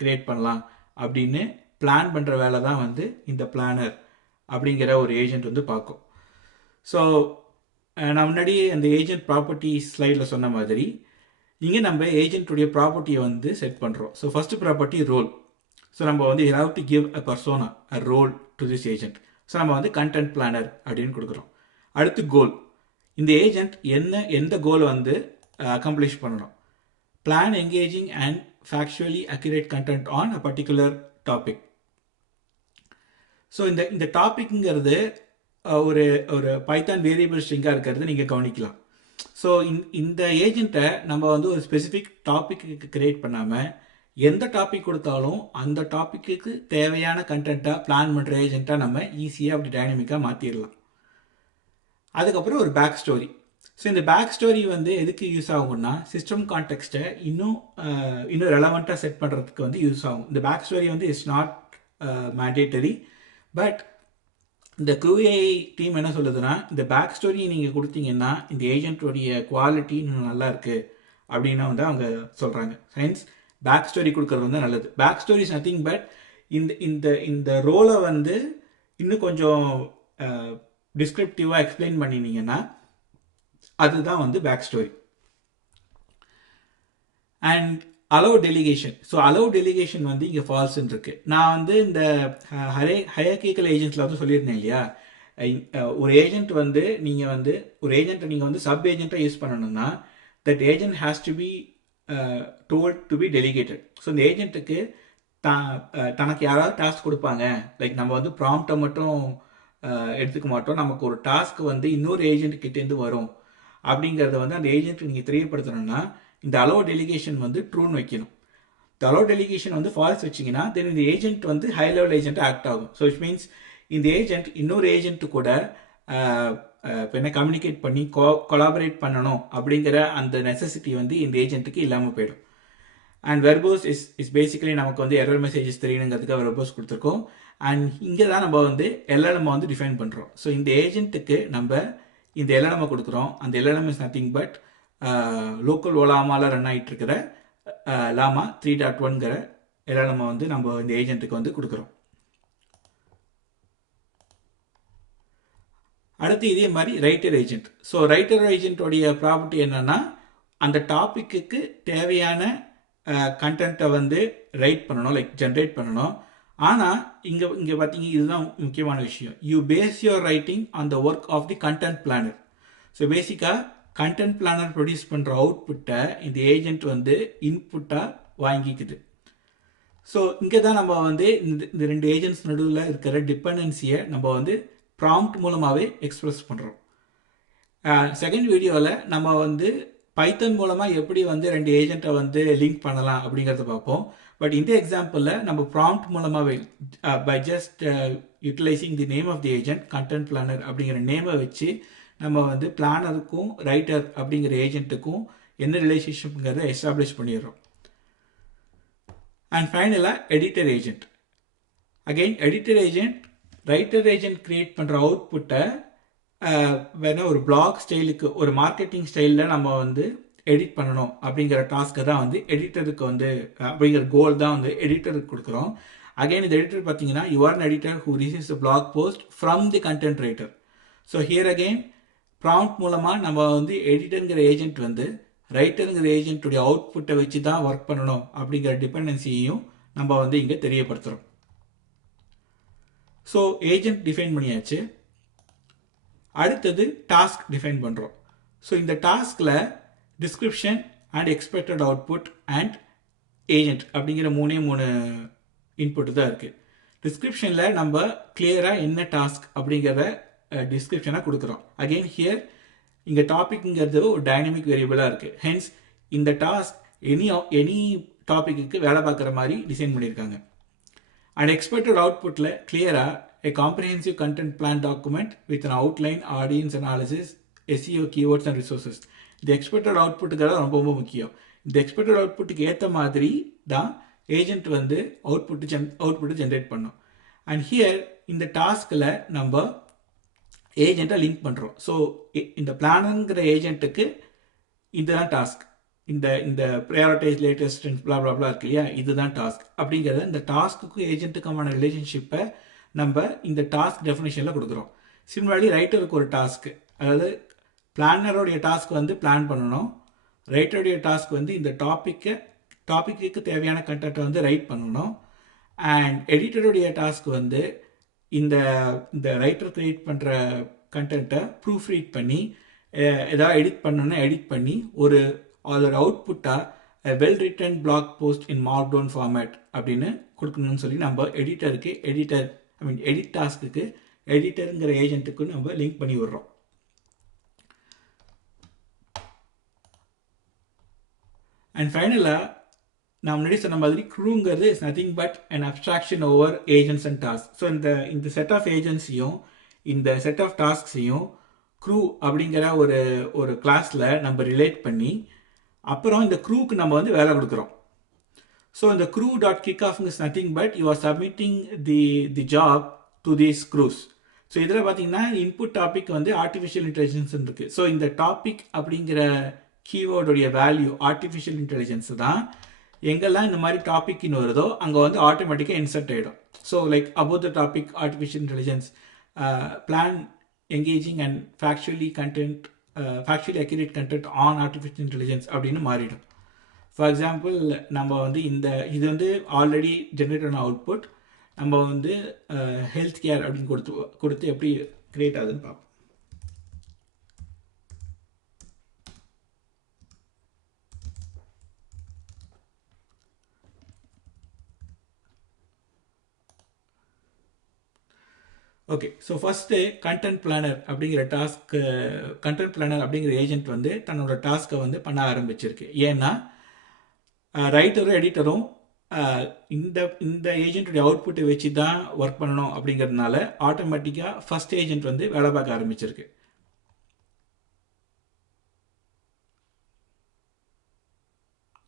க்ரியேட் பண்ணலாம் அப்படின்னு பிளான் பண்ணுற வேலை தான் வந்து இந்த பிளானர் அப்படிங்கிற ஒரு ஏஜென்ட் வந்து பார்க்கும். ஸோ நான் முன்னாடி அந்த ஏஜென்ட் ப்ராப்பர்ட்டி ஸ்லைடில் சொன்ன மாதிரி இங்கே நம்ம ஏஜென்ட்டுடைய ப்ராப்பர்ட்டியை வந்து செட் பண்ணுறோம். So first property role. So நம்ம வந்து you have to give a persona a role to this agent. So நம்ம வந்து கண்டென்ட் பிளானர் அப்படின்னு கொடுக்குறோம். அடுத்து கோல். இந்த ஏஜென்ட் எந்த கோல் வந்து அக்கம்ப்ளிஷ் பண்ணணும்: plan engaging and factually accurate content on a particular topic. So இந்த டாபிக்ங்கிறது ஒரு பைத்தான் வேரியபிள் ஸ்ட்ரிங்காக இருக்கிறது நீங்கள் கவனிக்கலாம். ஸோ இந்த ஏஜென்ட்டை நம்ம வந்து ஒரு ஸ்பெசிஃபிக் டாப்பிக்கு கிரியேட் பண்ணாமல் எந்த டாபிக் கொடுத்தாலும் அந்த டாப்பிக்கு தேவையான கண்டென்ட்டாக பிளான் பண்ணுற ஏஜென்ட்டாக நம்ம ஈஸியாக அப்படி டைனமிக்காக மாற்றிடலாம். அதுக்கப்புறம் ஒரு பேக் ஸ்டோரி. ஸோ இந்த பேக் ஸ்டோரி வந்து எதுக்கு யூஸ் ஆகும்னா சிஸ்டம் கான்டெக்ஸ்ட்டை இன்னும் ரெலவெண்ட்டாக செட் பண்ணுறதுக்கு வந்து யூஸ் ஆகும். இந்த பேக் ஸ்டோரி வந்து இட்ஸ் நாட் மேண்டேட்டரி, பட் இந்த CrewAI டீம் என்ன சொல்லுதுன்னா, இந்த பேக் ஸ்டோரி நீங்கள் கொடுத்தீங்கன்னா இந்த ஏஜென்ட்டோடைய குவாலிட்டி இன்னும் நல்லா இருக்குது அப்படின்னு வந்து அவங்க சொல்கிறாங்க. ஹென்ஸ் பேக் ஸ்டோரி கொடுக்கறது வந்து நல்லது. Back story is nothing but இந்த இந்த இந்த ரோலை வந்து இன்னும் கொஞ்சம் டிஸ்கிரிப்டிவாக எக்ஸ்பிளைன் பண்ணினீங்கன்னா அதுதான் வந்து back story. And allow delegation. So allow delegation வந்து இங்கே ஃபால்ஸ்ன்னு இருக்கு. நான் வந்து இந்த ஹையர்கிக்கல் ஏஜென்ட்ஸில் வந்து சொல்லியிருந்தேன் இல்லையா, ஒரு ஏஜென்ட் வந்து நீங்கள் வந்து ஒரு ஏஜென்ட்டை நீங்கள் வந்து சப் ஏஜென்ட்டாக யூஸ் பண்ணணும்னா that agent has to be told to be delegated. So இந்த ஏஜென்ட்டுக்கு தனக்கு யாராவது டாஸ்க் கொடுப்பாங்க, லைக் நம்ம வந்து ப்ராம்ப்டை மட்டும் எடுத்துக்க மாட்டோம், நமக்கு ஒரு டாஸ்க் வந்து இன்னொரு ஏஜென்ட் கிட்டேருந்து வரும் அப்படிங்கிறத வந்து அந்த ஏஜென்ட்டுக்கு நீங்கள் தெரியப்படுத்தணும்னா இந்த அலோவ் டெலிகேஷன் வந்து ட்ரூன்னு வைக்கணும். இந்த அலோவ் டெலிகேஷன் வந்து ஃபால்ஸ் வச்சிங்கன்னா தென் இந்த ஏஜென்ட் வந்து ஹை லெவல் ஏஜென்ட் ஆக்ட் ஆகும். ஸோ இட் மீன்ஸ் இந்த ஏஜென்ட் இன்னொரு ஏஜென்ட் கூட என்ன கம்யூனிகேட் பண்ணி கொலாபரேட் பண்ணணும் அப்படிங்கிற அந்த நெசசிட்டி வந்து இந்த ஏஜென்ட்டுக்கு இல்லாமல் போயிடும். அண்ட் வெர்போஸ் இஸ் பேசிக்கலி நமக்கு வந்து எரர் மெசேஜஸ் தெரியணுங்கிறதுக்காக வெர்போஸ் கொடுத்துருக்கோம். அண்ட் இங்கே தான் நம்ம வந்து LLM வந்து டிஃபைன் பண்ணுறோம். ஸோ இந்த ஏஜென்ட்டுக்கு நம்ம இந்த LLM கொடுக்குறோம். அந்த LLM is nothing but local ஓலாமாவில் ரன் ஆகிட்டு இருக்கிற லாமா 3.1ங்கிற LLM வந்து நம்ம இந்த ஏஜென்ட்டுக்கு வந்து கொடுக்குறோம். அடுத்து இதே மாதிரி ரைட்டர் ஏஜென்ட். ஸோ ரைட்டர் ஏஜென்ட்டோடைய ப்ராப்பர்ட்டி என்னன்னா அந்த டாப்பிக்கு தேவையான கண்டென்ட்டை வந்து ரைட் பண்ணணும், லைக் ஜென்ரேட் பண்ணணும். ஆனால் இங்கே பார்த்தீங்க, இதுதான் முக்கியமான விஷயம். You base your writing on the work of the content planner. So பேசிக்காக கண்டென்ட் பிளானர் ப்ரொடியூஸ் பண்ணுற அவுட்புட்டை இந்த ஏஜென்ட் வந்து இன்புட்டாக வாங்கிக்குது. ஸோ இங்கே தான் நம்ம வந்து இந்த ரெண்டு ஏஜென்ட்ஸ் நடுவில் இருக்கிற டிபெண்டன்சியை நம்ம வந்து ப்ராம்ப்ட் மூலமாகவே எக்ஸ்பிரஸ் பண்ணுறோம். செகண்ட் வீடியோவில் நம்ம வந்து பைத்தன் மூலமாக எப்படி வந்து ரெண்டு ஏஜென்ட்டை வந்து லிங்க் பண்ணலாம் அப்படிங்கிறத பார்ப்போம். பட் இந்த எக்ஸாம்பிளில் நம்ம ப்ராம்ப்ட் மூலமாகவே by just utilizing the name of the agent content planner அப்படிங்கிற நேமை வச்சு நம்ம வந்து பிளானருக்கும் ரைட்டர் அப்படிங்கிற ஏஜென்ட்டுக்கும் என்ன ரிலேஷன்ஷிப்ங்கிறத எஸ்டாப்ளிஷ் பண்ணிடுறோம். அண்ட் ஃபைனலாக editor agent. Again editor agent writer agent create பண்ணுற அவுட்புட்டை வேணா ஒரு பிளாக் ஸ்டைலுக்கு ஒரு மார்க்கெட்டிங் ஸ்டைலில் நம்ம வந்து எடிட் பண்ணணும் அப்படிங்கிற டாஸ்க்கை தான் வந்து எடிட்டருக்கு வந்து அப்படிங்கிற கோல் தான் வந்து எடிட்டருக்கு கொடுக்குறோம். அகைன் இந்த எடிட்டர் பார்த்தீங்கன்னா you are an editor who receives a blog post from the content writer. So here again prompt மூலமாக நம்ம வந்து எடிட்டருங்கிற ஏஜென்ட் வந்து ரைட்டருங்கிற ஏஜென்ட்டுடைய அவுட்புட்டை வச்சு தான் ஒர்க் பண்ணணும் அப்படிங்கிற டிபெண்டன்சியையும் நம்ம வந்து இங்கே தெரியப்படுத்துகிறோம். ஸோ ஏஜென்ட் டிஃபைன் பண்ணியாச்சு. அடுத்தது டாஸ்க் டிஃபைன் பண்ணுறோம். ஸோ இந்த டாஸ்கில் description and expected output and agent அப்படிங்கிற மூணு இன்புட் தான் இருக்குது. டிஸ்கிரிப்ஷனில் நம்ம கிளியராக என்ன டாஸ்க் அப்படிங்கிறத டிஸ்கிரிப்ஷனாக கொடுக்குறோம். அகெயின் ஹியர் இங்கே டாபிக்ங்கிறது ஒரு டைனமிக் வேரியபிளாக இருக்குது. ஹென்ஸ் இந்த டாஸ்க் எனி டாப்பிக்கு வேலை பார்க்குற மாதிரி டிசைன் பண்ணியிருக்காங்க. அண்ட் எக்ஸ்பெக்டட் அவுட்புட்டில் கிளியராக a comprehensive content plan document with an outline, audience analysis, SEO keywords and resources. இந்த எக்ஸ்பெக்டட் அவுட்புட்டுங்கிறது ரொம்ப முக்கியம். இந்த எக்ஸ்பெக்டட் அவுட்புட்டுக்கு ஏற்ற மாதிரி தான் ஏஜென்ட் வந்து அவுட்புட்டு ஜென்ரேட் பண்ணும். அண்ட் ஹியர் இந்த டாஸ்கில் நம்ம ஏஜென்ட்டை லிங்க் பண்ணுறோம். ஸோ இந்த பிளானுங்கிற ஏஜென்ட்டுக்கு இதுதான் டாஸ்க். இந்த ப்ரையாரிட்டைஸ் லேட்டஸ்ட் ப்ளா இருக்கு இல்லையா, இதுதான் டாஸ்க். அப்படிங்கிறத இந்த டாஸ்க்குக்கும் ஏஜென்ட்டுக்குமான ரிலேஷன்ஷிப்பை நம்ம இந்த டாஸ்க் டெஃபினேஷனில் கொடுக்குறோம். சிமிலர்லி ரைட்டருக்கு ஒரு டாஸ்க்கு, அதாவது பிளானருடைய டாஸ்க் வந்து பிளான் பண்ணணும், ரைட்டருடைய டாஸ்க் வந்து இந்த டாப்பிக்கு தேவையான கண்டென்ட்டை வந்து ரைட் பண்ணணும், அண்ட் எடிட்டருடைய டாஸ்க் வந்து இந்த ரைட்டர் கிரியேட் பண்ணுற கண்டென்ட்டை ப்ரூஃப் ரீட் பண்ணி ஏதாவது எடிட் பண்ணணும்னா எடிட் பண்ணி அதோட அவுட்புட்டாக well written blog post in markdown format அப்படின்னு கொடுக்கணும்னு சொல்லி நம்ம எடிட் டாஸ்க்கு எடிட்டருங்கிற ஏஜென்ட்டுக்கு நம்ம லிங்க் பண்ணி விடுறோம். அண்ட் ஃபைனலாக நான் முன்னாடி சொன்ன மாதிரி க்ரூங்கிறது is nothing but an abstraction over agents and task. So இந்த செட் ஆஃப் ஏஜென்ட்ஸையும் இந்த செட் ஆஃப் டாஸ்க்ஸையும் க்ரூ அப்படிங்கிற ஒரு ஒரு கிளாஸில் நம்ம ரிலேட் பண்ணி அப்புறம் இந்த க்ரூக்கு நம்ம வந்து வேலை கொடுக்குறோம். ஸோ இந்த crew.kickoff is nothing but you are submitting the job to these crews. So இதில் பார்த்தீங்கன்னா இன்புட் டாபிக் வந்து ஆர்டிஃபிஷியல் இன்டெலிஜென்ஸ் இருக்கு. ஸோ இந்த டாபிக் அப்படிங்கிற கீவேர்டுடைய வேல்யூ ஆர்டிஃபிஷியல் இன்டெலிஜென்ஸ் தான் எங்கெல்லாம் இந்த மாதிரி டாபிக்னு வருதோ அங்கே வந்து ஆட்டோமேட்டிக்காக இன்சர்ட் ஆகிடும். So like about the topic artificial intelligence plan engaging and factually accurate content on artificial intelligence அப்படின்னு மாறிடும். ஃபார் எக்ஸாம்பிள் நம்ம வந்து இது வந்து ஆல்ரெடி ஜென்ரேட் ஆன அவுட்புட் நம்ம வந்து ஹெல்த் கேர் அப்படின்னு கொடுத்து எப்படி கிரியேட் ஆகுதுன்னு பார்ப்போம். Okay, so first content planner அப்படிங்கிற கண்டென்ட் பிளானர் அப்படிங்கிற ஏஜென்ட் வந்து தன்னோட டாஸ்க்கை வந்து பண்ண ஆரம்பிச்சிருக்கு. ஏன்னா ரைட்டரும் எடிட்டரும் இந்த இந்த ஏஜென்ட்டுடைய அவுட்புட்டை வச்சு தான் ஒர்க் பண்ணணும் அப்படிங்கிறதுனால ஆட்டோமேட்டிக்காக ஃபஸ்ட் ஏஜென்ட் வந்து வேலை பார்க்க ஆரம்பிச்சிருக்கு.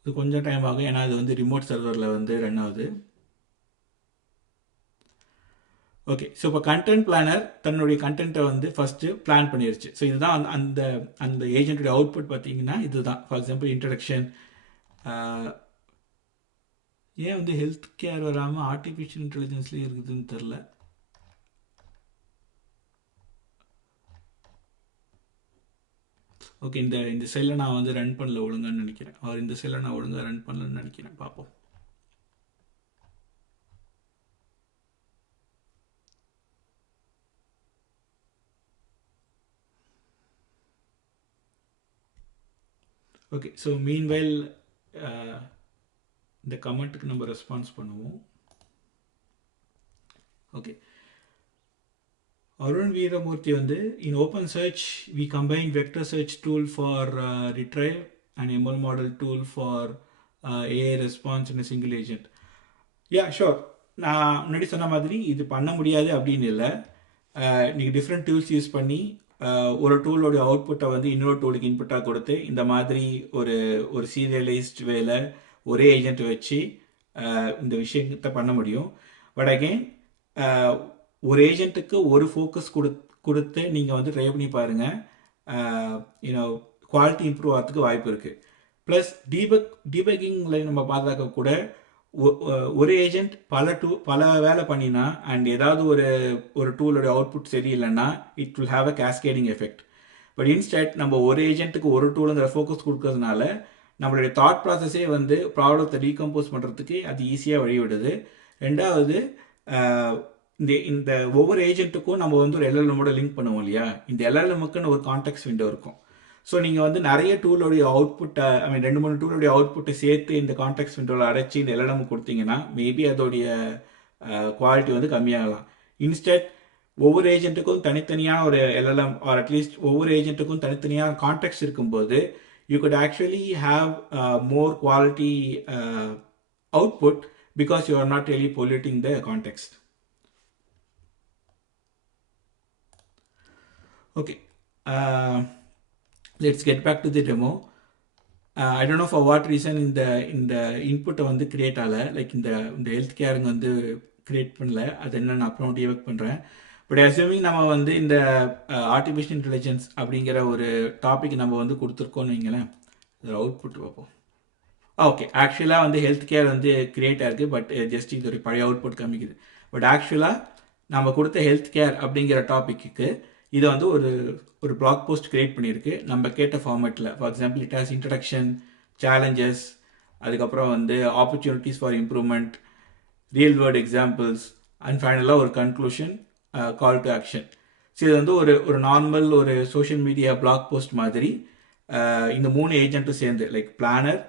இது கொஞ்சம் டைம் ஆகும், ஏன்னா அது வந்து ரிமோட் சர்வரில் வந்து ரன் ஆகுது. ஓகே, ஸோ இப்போ கண்டென்ட் பிளானர் தன்னுடைய கண்டென்ட்டை வந்து ஃபஸ்ட்டு பிளான் பண்ணிருச்சு. ஸோ இதுதான் அந்த அந்த ஏஜென்ட்டுடைய அவுட்புட் பார்த்தீங்கன்னா இதுதான். For example introduction. ஏன் வந்து ஹெல்த் கேர் வராமல் ஆர்டிஃபிஷியல் இன்டெலிஜென்ஸ்லேயே இருக்குதுன்னு தெரில. ஓகே, இந்த செல்லை நான் வந்து ரன் பண்ணல ஒழுங்கான்னு நினைக்கிறேன். அவர் இந்த செல்லை நான் ஒழுங்காக ரன் பண்ணலன்னு நினைக்கிறேன். பார்ப்போம். ஓகே, ஸோ மீன்வைல் இந்த கமெண்ட்டுக்கு நம்ம ரெஸ்பான்ஸ் பண்ணுவோம். ஓகே, அருண் வீரமூர்த்தி வந்து in OpenSearch we combine vector search tool for retrieve and ML model tool for AI response in single agent. Yeah sure, நான் முன்னாடி சொன்ன மாதிரி இது பண்ண முடியாது அப்படின்னு இல்லை. நீங்கள் டிஃப்ரெண்ட் டூல்ஸ் யூஸ் பண்ணி ஒரு டூலோடைய அவுட்புட்டை வந்து இன்னொரு டூலுக்கு இன்புட்டாக கொடுத்து இந்த மாதிரி ஒரு ஒரு சீரியலைஸ்ட் வேலை ஒரே ஏஜென்ட் வச்சு இந்த விஷயத்தை பண்ண முடியும். பட் அகெயின் ஒரு ஏஜென்ட்டுக்கு ஒரு ஃபோக்கஸ் கொடுத்து நீங்கள் வந்து ட்ரை பண்ணி பாருங்கள். யூனோ குவாலிட்டி இம்ப்ரூவ் ஆகிறதுக்கு வாய்ப்பு இருக்குது. ப்ளஸ் டீபக்கிங்கில் நம்ம பார்த்தாக்க கூட ஒரு ஏஜென்ட் பல வேலை பண்ணினா அண்ட் ஏதாவது ஒரு டூலோட அவுட்புட் சரியில்லைன்னா it will have a cascading effect. But instead நம்ம ஒரு ஏஜென்ட்டுக்கு ஒரு டூலுங்கிற ஃபோக்கஸ் கொடுக்கறதுனால நம்மளுடைய தாட் ப்ராசஸே வந்து ப்ராப்ளத்தை டீகம்போஸ் பண்ணுறதுக்கு அது ஈஸியாக வழிவிடுது. ரெண்டாவது, இந்த ஒவ்வொரு ஏஜென்ட்டுக்கும் நம்ம வந்து ஒரு எல்எல்எம்மோட லிங்க் பண்ணுவோம் இல்லையா, இந்த எல்எல்எம்முக்குன்னு ஒரு கான்டெக்ட் விண்டோ இருக்கும். ஸோ நீங்கள் வந்து நிறைய டூலோடைய அவுட்புட்டை 2-3 டூலோடைய அவுட்புட்டை சேர்த்து இந்த கான்டெக்ட் விண்டோவில் அடைச்சி இந்த எல்எல்எம் கொடுத்தீங்கன்னா மேபி அதோடைய குவாலிட்டி வந்து கம்மியாகலாம். இன்ஸ்டெட் ஒவ்வொரு ஏஜென்ட்டுக்கும் தனித்தனியாக ஒரு எல்எல்எம் ஆர் அட்லீஸ்ட் ஒவ்வொரு ஏஜென்ட்டுக்கும் தனித்தனியாக கான்டெக்ட்ஸ் இருக்கும்போது you could actually have more quality output because you are not really polluting the context. Okay, let's get back to the demo. I don't know for what reason in the input வந்து create ஆகல, like இந்த health கேருங்க வந்து create பண்ணல. அது என்ன நான் அப்புறம் டிவெக் பண்ணுறேன். பட் அஸ்யூமிங் நம்ம வந்து இந்த ஆர்டிஃபிஷியல் இன்டெலிஜென்ஸ் அப்படிங்கிற ஒரு டாபிக் நம்ம வந்து கொடுத்துருக்கோன்னு வைங்களேன். இதில் அவுட்புட் பார்ப்போம். ஓகே, ஆக்சுவலாக வந்து ஹெல்த் கேர் வந்து கிரியேட் ஆயிருக்கு. பட் ஜஸ்ட் இது ஒரு பழைய அவுட்புட் காமிக்குது. பட் ஆக்சுவலாக நம்ம கொடுத்த ஹெல்த் கேர் அப்படிங்கிற டாப்பிக்கு இதை வந்து ஒரு பிளாக் போஸ்ட் கிரியேட் பண்ணியிருக்கு நம்ம கேட்ட ஃபார்மேட்டில். For example it has introduction, challenges, அதுக்கப்புறம் வந்து opportunities for improvement, real world examples and ஃபைனலாக ஒரு conclusion, call to action. So இது வந்து ஒரு நார்மல் ஒரு சோஷியல் மீடியா பிளாக் போஸ்ட் மாதிரி இந்த 3 ஏஜென்ட்டும் சேர்ந்து லைக் பிளானர்,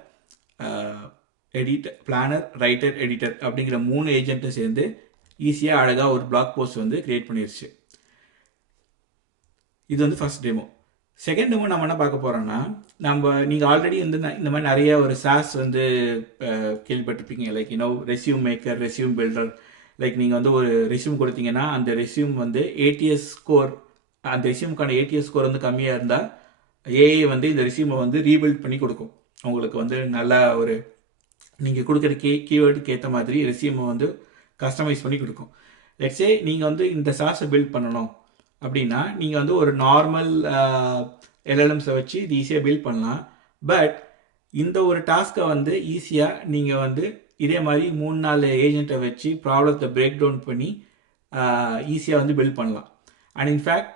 ரைட்டர், எடிட்டர் அப்படிங்கிற 3 ஏஜென்ட்டும் சேர்ந்து ஈஸியாக அழகாக ஒரு பிளாக் போஸ்ட் வந்து கிரியேட் பண்ணிருச்சு. இது வந்து ஃபர்ஸ்ட் டெமோ. செகண்ட் டெமோ நம்ம என்ன பார்க்க போகிறோம்னா, நீங்கள் ஆல்ரெடி வந்து இந்த மாதிரி நிறைய ஒரு சாஸ் வந்து கேள்விப்பட்டிருப்பீங்க. Like resume maker, resume builder. Like நீங்கள் வந்து ஒரு ரெஸ்யூம் கொடுத்தீங்கன்னா அந்த ரெஸ்யூம் வந்து ATS ஸ்கோர் அந்த ரெசியூமுக்கான ஏடிஎஸ் ஸ்கோர் வந்து கம்மியாக இருந்தால் ஏஐ வந்து இந்த ரெசியூமை வந்து ரீபில்ட் பண்ணி கொடுக்கும். உங்களுக்கு வந்து நல்லா ஒரு நீங்கள் கொடுக்குற கீவேர்டுக்கு ஏற்ற மாதிரி ரெசியூமை வந்து கஸ்டமைஸ் பண்ணி கொடுக்கும். லெட்ஸே நீங்கள் வந்து இந்த சார்ஸை பில்ட் பண்ணணும் அப்படின்னா நீங்கள் வந்து ஒரு நார்மல் எல்எல்எம்ஸை வச்சு இது ஈஸியாக பில்ட் பண்ணலாம். பட் இந்த ஒரு டாஸ்க்கை வந்து ஈஸியாக நீங்கள் வந்து இதே மாதிரி 3-4 ஏஜென்ட்டை வச்சு ப்ராப்ளத்தை பிரேக் டவுன் பண்ணி ஈஸியாக வந்து பில்ட் பண்ணலாம். அண்ட் இன்ஃபேக்ட்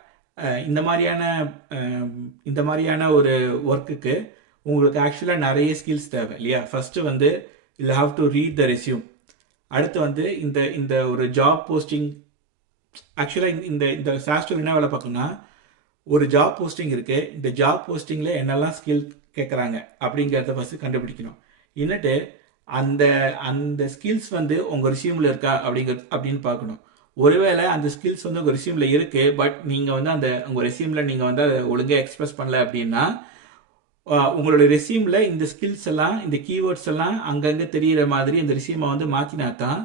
இந்த மாதிரியான ஒரு ஒர்க்குக்கு உங்களுக்கு ஆக்சுவலாக நிறைய ஸ்கில்ஸ் தேவை இல்லையா? ஃபஸ்ட்டு வந்து you have to read the resume. அடுத்து வந்து இந்த இந்த ஒரு ஜாப் போஸ்டிங், ஆக்சுவலாக இந்த இந்த சாஸ்டர் என்ன வேலை பார்க்கணும்னா, ஒரு ஜாப் போஸ்டிங் இருக்குது, இந்த ஜாப் போஸ்டிங்கில் என்னெல்லாம் ஸ்கில் கேட்குறாங்க அப்படிங்கிறத ஃபஸ்ட்டு கண்டுபிடிக்கணும். இன்னட்டு அந்த அந்த ஸ்கில்ஸ் வந்து உங்கள் ரெஸ்யூமில் இருக்கா அப்படின்னு பார்க்கணும். ஒருவேளை அந்த ஸ்கில்ஸ் வந்து உங்கள் ரெஸ்யூமில் இருக்குது, பட் நீங்கள் வந்து அந்த உங்கள் ரெஸ்யூமில் நீங்கள் வந்து அதை ஒழுங்காக எக்ஸ்பிரஸ் பண்ணல அப்படின்னா உங்களோட ரெஸ்யூமில் இந்த ஸ்கில்ஸ் எல்லாம், இந்த கீவேர்ட்ஸ் எல்லாம் அங்கங்கே தெரிகிற மாதிரி இந்த ரெஸ்யூமை வந்து மாற்றினா தான்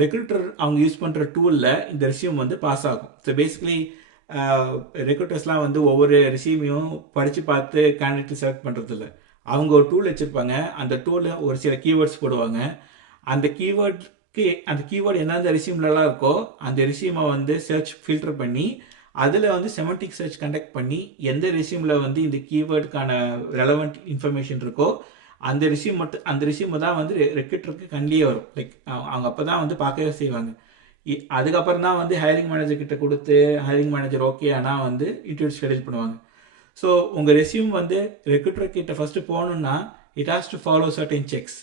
ரெக்ரூட்டர் அவங்க யூஸ் பண்ணுற டூலில் இந்த ரெஸ்யூம் வந்து பாஸ் ஆகும். ஸோ பேசிக்கலி ரெக்ரூட்டர்ஸ்லாம் வந்து ஒவ்வொரு ரெஸ்யூமையும் படித்து பார்த்து கேண்டிடேட் செலக்ட் பண்ணுறதில்ல. அவங்க ஒரு டூல் வச்சுருப்பாங்க, அந்த டூலில் ஒரு சில கீவேர்ட்ஸ் போடுவாங்க. அந்த கீவேர்டு எந்தெந்த ரெஸ்யூம்லலாம் இருக்கோ அந்த ரெஸ்யூமை வந்து சர்ச் ஃபில்டர் பண்ணி அதில் வந்து செமண்டிக் சர்ச் கண்டக்ட் பண்ணி எந்த ரெஸ்யூமில் வந்து இந்த கீவேர்டுக்கான ரெலவெண்ட் இன்ஃபர்மேஷன் இருக்கோ அந்த ரெஸ்யூமை தான் வந்து ரெக்ரூட்டருக்கு கண்டியே வரும். லைக் அவங்க அப்போ தான் வந்து பார்க்கவே செய்வாங்க. அதுக்கப்புறம் தான் வந்து ஹையரிங் மேனேஜர் கிட்ட கொடுத்து ஹையரிங் மேனேஜர் ஓகே ஆனால் வந்து இன்டர்வியூ ஷெடியூல் பண்ணுவாங்க. ஸோ உங்கள் ரெஸ்யூம் வந்து ரெக்ரூட்டர் கிட்ட ஃபஸ்ட்டு போகணுன்னா it has to follow certain sex.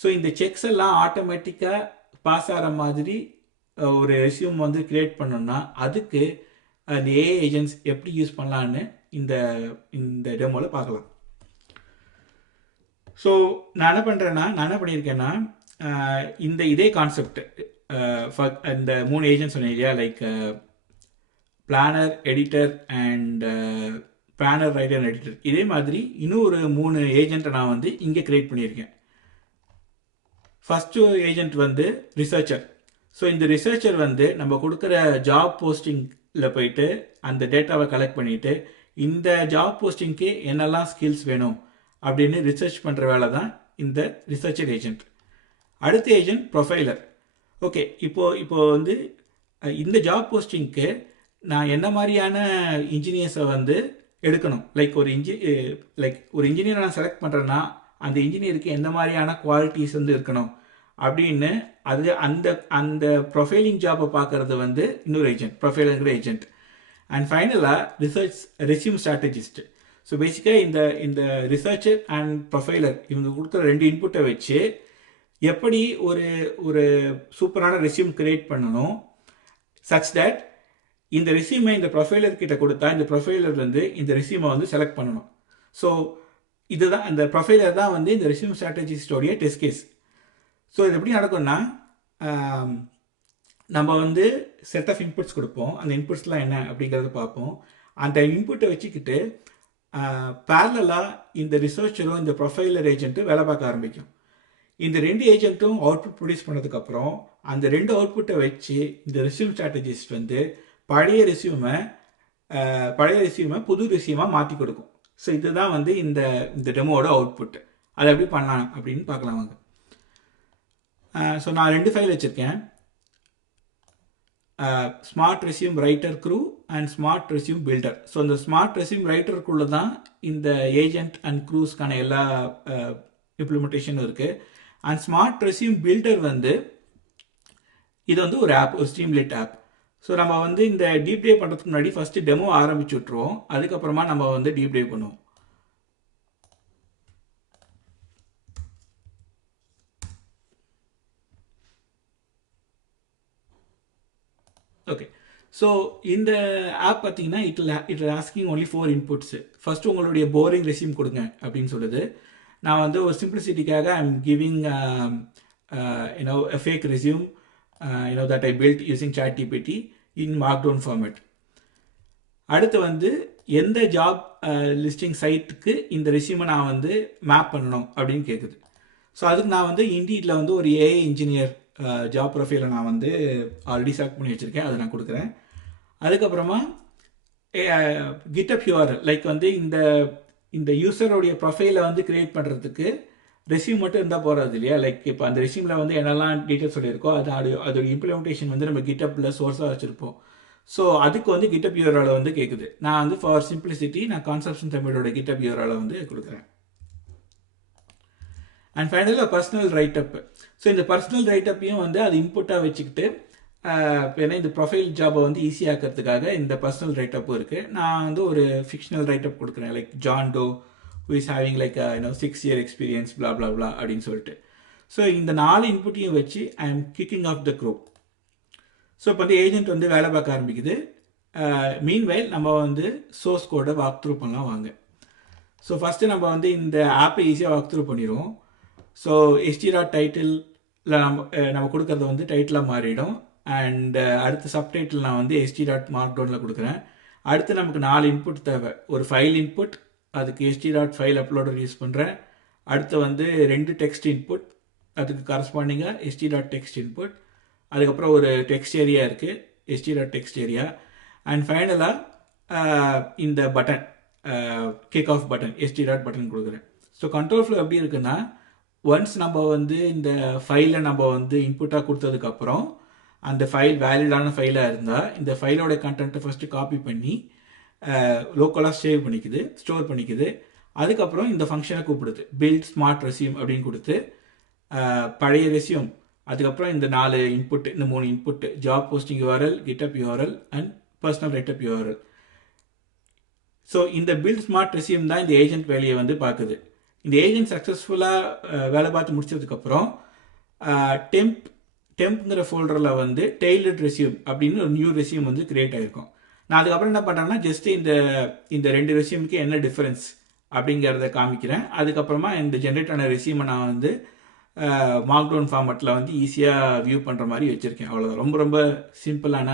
So இந்த செக்ஸ் எல்லாம் ஆட்டோமேட்டிக்காக பாஸ் ஆகிற மாதிரி ஒரு ரெஸ்யூம் வந்து கிரியேட் பண்ணணும்னா அதுக்கு அந்த ஏஐ ஏஜென்ட்ஸ் எப்படி யூஸ் பண்ணலான்னு இந்த இந்த டெமோவில் பார்க்கலாம். ஸோ நான் என்ன பண்ணியிருக்கேன்னா இதே கான்செப்ட் இந்த 3 ஏஜென்ட்ஸ் சொன்னேன் இல்லையா, like planar, editor and planar, writer and editor. இதே மாதிரி இன்னும் ஒரு 3 ஏஜென்ட்டை நான் வந்து இங்கே கிரியேட் பண்ணியிருக்கேன். ஃபஸ்ட்டு ஏஜென்ட் வந்து ரிசர்ச்சர். ஸோ இந்த ரிசர்ச்சர் வந்து நம்ம கொடுக்குற ஜாப் போஸ்டிங்கில் போயிட்டு அந்த டேட்டாவை கலெக்ட் பண்ணிவிட்டு இந்த ஜாப் போஸ்டிங்க்கு என்னெல்லாம் ஸ்கில்ஸ் வேணும் அப்படின்னு ரிசர்ச் பண்ணுற வேலை தான் இந்த ரிசர்ச்சர் ஏஜென்ட். அடுத்த ஏஜென்ட் ப்ரொஃபைலர். ஓகே, இப்போ வந்து இந்த ஜாப் போஸ்டிங்க்கு நான் என்ன மாதிரியான இன்ஜினியர்ஸை வந்து எடுக்கணும், லைக் ஒரு இன்ஜினியரை நான் செலக்ட் பண்ணுறேன்னா அந்த இன்ஜினியருக்கு எந்த மாதிரியான குவாலிட்டிஸ் வந்து இருக்கணும் அப்படின்னு அந்த ப்ரொஃபைலிங் ஜாப்பை பார்க்கறது வந்து இன்னொரு ஏஜென்ட், ப்ரொஃபைலுங்கிற ஏஜென்ட். அண்ட் ஃபைனலாக ரெஸ்யூம் ஸ்ட்ராட்டஜிஸ்ட். ஸோ பேசிக்காக இந்த ரிசர்ச்சர் அண்ட் ப்ரொஃபைலர் இவங்க கொடுக்குற 2 இன்புட்டை வச்சு எப்படி ஒரு சூப்பரான ரெஸ்யூம் கிரியேட் பண்ணணும் சச் தட் இந்த ரெஸ்யூமை இந்த ப்ரொஃபைலர் கிட்ட கொடுத்தா இந்த ப்ரொஃபைலர் வந்து இந்த ரெஸ்யூமை வந்து செலக்ட் பண்ணணும். ஸோ இதுதான் அந்த ப்ரொஃபைலர் தான் வந்து இந்த ரெஸ்யூம் ஸ்ட்ராட்டஜிஸ்டோடைய டெஸ்ட் கேஸ். ஸோ இது எப்படி நடக்கும்னா நம்ம வந்து செட் ஆஃப் இன்புட்ஸ் கொடுப்போம், அந்த இன்புட்ஸ்லாம் என்ன அப்படிங்கிறத பார்ப்போம். அந்த இன்புட்டை வச்சுக்கிட்டு பேரலாக இந்த ரிசர்ச்சரும் இந்த ப்ரொஃபைலர் ஏஜென்ட்டும் வேலை பார்க்க ஆரம்பிக்கும். இந்த 2 ஏஜென்ட்டும் அவுட்புட் ப்ரொடியூஸ் பண்ணதுக்கப்புறம் அந்த 2 அவுட்புட்டை வச்சு இந்த ரெஸ்யூம் ஸ்ட்ராட்டஜிஸ்ட் வந்து பழைய ரெஸ்யூமை புது ரெஸ்யூமாக மாற்றி கொடுக்கும். ஸோ இதுதான் வந்து இந்த டெமோவோட அவுட்புட். அதை எப்படி பண்ணலாம் அப்படின்னு பார்க்கலாம் வாங்க. ஸோ நான் 2 ஃபைல் வச்சுருக்கேன், smart resume writer crew and smart resume builder. So இந்த ஸ்மார்ட் ரெஸ்யூம் ரைட்டருக்குள்ளே தான் இந்த ஏஜென்ட் அண்ட் க்ரூஸ்க்கான எல்லா இம்ப்ளிமெண்டேஷனும் இருக்குது. அண்ட் ஸ்மார்ட் ரெஸ்யூம் பில்டர் வந்து இது வந்து ஒரு ஆப், ஒரு ஸ்ட்ரீம்லைட் ஆப். ஸோ நம்ம வந்து இந்த டீப் டைவ் பண்ணுறதுக்கு முன்னாடி ஃபஸ்ட்டு டெமோ ஆரம்பிச்சு விட்ருவோம், அதுக்கப்புறமா நம்ம வந்து டீப் டைவ் பண்ணுவோம். ஓகே, ஸோ இந்த ஆப் பார்த்தீங்கன்னா it asking only 4 inputs. First உங்களுடைய போரிங் ரெஸ்யூம் கொடுங்க அப்படின்னு சொல்லுது. நான் வந்து ஒரு சிம்பிளிசிட்டிக்காக I am giving a fake resume that I built using ChatGPT in markdown format. அடுத்து வந்து எந்த ஜாப் லிஸ்டிங் சைட்டுக்கு இந்த ரெஸ்யூமை நான் வந்து மேப் பண்ணணும் அப்படின்னு கேட்குது. ஸோ அதுக்கு நான் வந்து இண்டீடில் வந்து ஒரு ஏஐ இன்ஜினியர் ஜாப் ப்ரொஃபைலை நான் வந்து ஆல்ரெடி செலக்ட் பண்ணி வச்சுருக்கேன், அதை நான் கொடுக்குறேன். அதுக்கப்புறமா GitHub URL லைக் வந்து இந்த இந்த யூசருடைய ப்ரொஃபைலை வந்து கிரியேட் பண்ணுறதுக்கு ரெசியூம் மட்டும் இருந்தால் போகிறது இல்லையா. லைக் இப்போ அந்த ரெசியூமில் வந்து என்னெல்லாம் டீட்டெயில்ஸ் சொல்லியிருக்கோ அதோட இம்ப்ளிமெண்டேஷன் வந்து நம்ம GitHubல சோர்ஸாக வச்சுருப்போம். ஸோ அதுக்கு வந்து GitHub URL வந்து கேட்குது. நான் வந்து ஃபார் சிம்பிளிசிட்டி நான் கான்செப்ஷன் தமிழோட GitHub URL வந்து கொடுக்குறேன். அண்ட் ஃபைனலாக பர்சனல் ரைட்டப். ஸோ இந்த பர்சனல் ரைட்டப்பையும் வந்து அது இன்புட்டாக வச்சுக்கிட்டு ஏன்னா இந்த ப்ரொஃபைல் ஜாபை வந்து ஈஸியாக்கிறதுக்காக இந்த பர்சனல் ரைட்டப்பும் இருக்குது. நான் வந்து ஒரு ஃபிக்ஷனல் ரைட்டப் கொடுக்குறேன். Like John Doe who is having like a 6-year experience blah blah blah அப்படின்னு சொல்லிட்டு. ஸோ இந்த 4 இன்புட்டையும் வச்சு I am kicking off the crew. So இப்போ வந்து ஏஜென்ட் வந்து வேலை பார்க்க ஆரம்பிக்குது. மீன்வைல் நம்ம வந்து சோர்ஸ் கோடை வாக் த்ரூ பண்ணலாம் வாங்க. ஸோ ஃபஸ்ட்டு நம்ம வந்து இந்த ஆப்பை ஈஸியாக வாக் த்ரூ பண்ணிடுவோம். ஸோ htdot.title நம்ம கொடுக்கறது வந்து டைட்டிலாக மாறிடும். அண்ட் அடுத்த சப்டைட்டில் நான் வந்து htdot.markdownல கொடுக்குறேன். அடுத்து நமக்கு 4 இன்புட் தேவை. ஒரு ஃபைல் இன்புட், அதுக்கு htdot.file அப்லோடர் யூஸ் பண்ணுறேன். அடுத்து வந்து 2 டெக்ஸ்ட் இன்புட், அதுக்கு கரஸ்பாண்டிங்காக htdot.text இன்புட். அதுக்கப்புறம் ஒரு டெக்ஸ்ட் ஏரியா இருக்குது htdot.text ஏரியா. அண்ட் ஃபைனலாக இந்த button kick off button htdot.button கொடுக்குறேன். ஸோ கண்ட்ரோல் ஃப்ளோ எப்படி இருக்குன்னா, ஒன்ஸ் நம்ம வந்து இந்த ஃபைலை நம்ம வந்து இன்புட்டாக கொடுத்ததுக்கப்புறம் அந்த ஃபைல் வேலிடான ஃபைலாக இருந்தால் இந்த ஃபைலோட கண்டென்ட்டை ஃபஸ்ட்டு காப்பி பண்ணி லோக்கலாக சேவ் பண்ணிக்குது, ஸ்டோர் பண்ணிக்குது. அதுக்கப்புறம் இந்த ஃபங்க்ஷனை கூப்பிடுது பில்ட் ஸ்மார்ட் ரெசியூம் அப்படின்னு கொடுத்து பழைய ரெசியூம், அதுக்கப்புறம் இந்த 4 இன்புட், இந்த 3 input job posting URL, GitHub URL and personal write-up URL. So இந்த பில்ட் ஸ்மார்ட் ரெசியூம் தான் இந்த ஏஜென்ட் வேலையை வந்து பார்க்குது. இந்த ஏஜென்ட் சக்ஸஸ்ஃபுல்லாக வேலை பார்த்து முடிச்சதுக்கப்புறம் டெம்ப்ங்கிற ஃபோல்டரில் வந்து டெய்லர்ட் ரெசியூம் அப்படின்னு ஒரு நியூ ரெசியூம் வந்து கிரியேட் ஆகிருக்கும். நான் அதுக்கப்புறம் என்ன பண்ணுறேன்னா ஜஸ்ட் இந்த 2 ரெசியூமுக்கு என்ன டிஃப்ரென்ஸ் அப்படிங்கிறத காமிக்கிறேன். அதுக்கப்புறமா இந்த ஜென்ரேட் ஆன ரெசியூமை நான் வந்து மார்க்டவுன் ஃபார்மேட்டில் வந்து ஈஸியாக வியூ பண்ணுற மாதிரி வச்சுருக்கேன். அவ்வளோதான். ரொம்ப ரொம்ப சிம்பிளான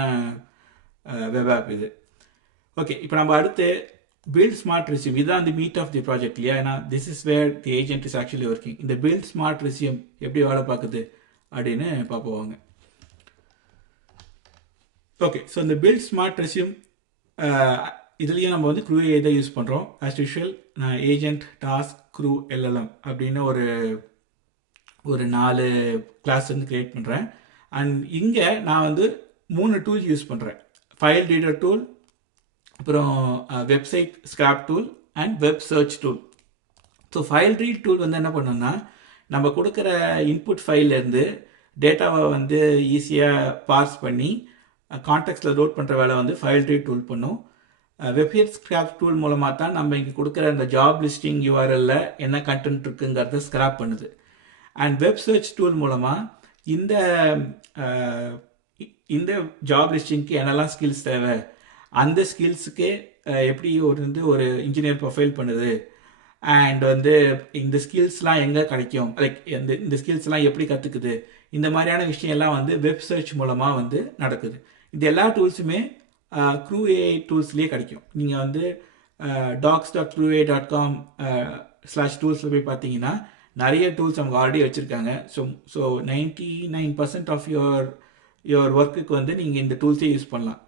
வெப் ஆப் இது. ஓகே, இப்போ நம்ம அடுத்து பில்ட் ஸ்மார்ட் ரெசியூம், இதுதான் அந்த மீட் ஆஃப் தி ப்ராஜெக்ட் இல்லையா. ஏன்னா this is where the agent is actually working. இந்த பில்ட் ஸ்மார்ட் ரெசியூம் எப்படி வேலை பார்க்குது அப்படின்னு பார்ப்போங்க. ஓகே, ஸோ இந்த பில்ட் ஸ்மார்ட் ரெசியூம் இதுலேயும் நம்ம வந்து CrewAI தான் யூஸ் பண்ணுறோம். ஆஸ் யூஷுவல் நான் ஏஜென்ட், டாஸ்க், க்ரூ, LLM அப்படின்னு ஒரு 4 கிளாஸ் வந்து க்ரியேட் பண்ணுறேன். அண்ட் இங்கே நான் வந்து 3 டூல் யூஸ் பண்ணுறேன். ஃபைல் ரீடர் டூல், அப்புறம் website scrape tool and web search tool. So file read tool வந்து என்ன பண்ணோம்னா, நம்ம கொடுக்குற இன்புட் ஃபைல்லேருந்து டேட்டாவை வந்து ஈஸியாக பார்ஸ் பண்ணி கான்டெக்ஸ்டில் லோட் பண்ணுற வேலை வந்து ஃபைல் ரீட் டூல் பண்ணும். வெப்சைட் ஸ்கிராப் டூல் மூலமாக தான் நம்ம இங்கே கொடுக்குற அந்த ஜாப் லிஸ்டிங் URLல என்ன கண்டென்ட் இருக்குங்கிறத ஸ்கிராப் பண்ணுது. அண்ட் வெப் சர்ச் டூல் மூலமாக இந்த ஜாப் லிஸ்டிங்க்கு என்னெல்லாம் ஸ்கில்ஸ் தேவை, அந்த ஸ்கில்ஸுக்கு எப்படி ஒரு இன்ஜினியர் ப்ரொஃபைல் பண்ணுது, அண்ட் வந்து இந்த ஸ்கில்ஸ்லாம் எங்கே கிடைக்கும், லைக் இந்த ஸ்கில்ஸ்லாம் எப்படி கற்றுக்குது, இந்த மாதிரியான விஷயம் எல்லாம் வந்து வெப் சர்ச் மூலமாக வந்து நடக்குது. இந்த எல்லா டூல்ஸுமே CrewAI டூல்ஸ்லேயே கிடைக்கும். நீங்கள் வந்து docs.crewai.com/tools போய் பார்த்தீங்கன்னா நிறைய டூல்ஸ் அவங்க ஆல்ரெடி வச்சுருக்காங்க. ஸோ 99% ஆஃப் யுவர் ஒர்க்குக்கு வந்து நீங்கள் இந்த டூல்ஸே யூஸ் பண்ணலாம்.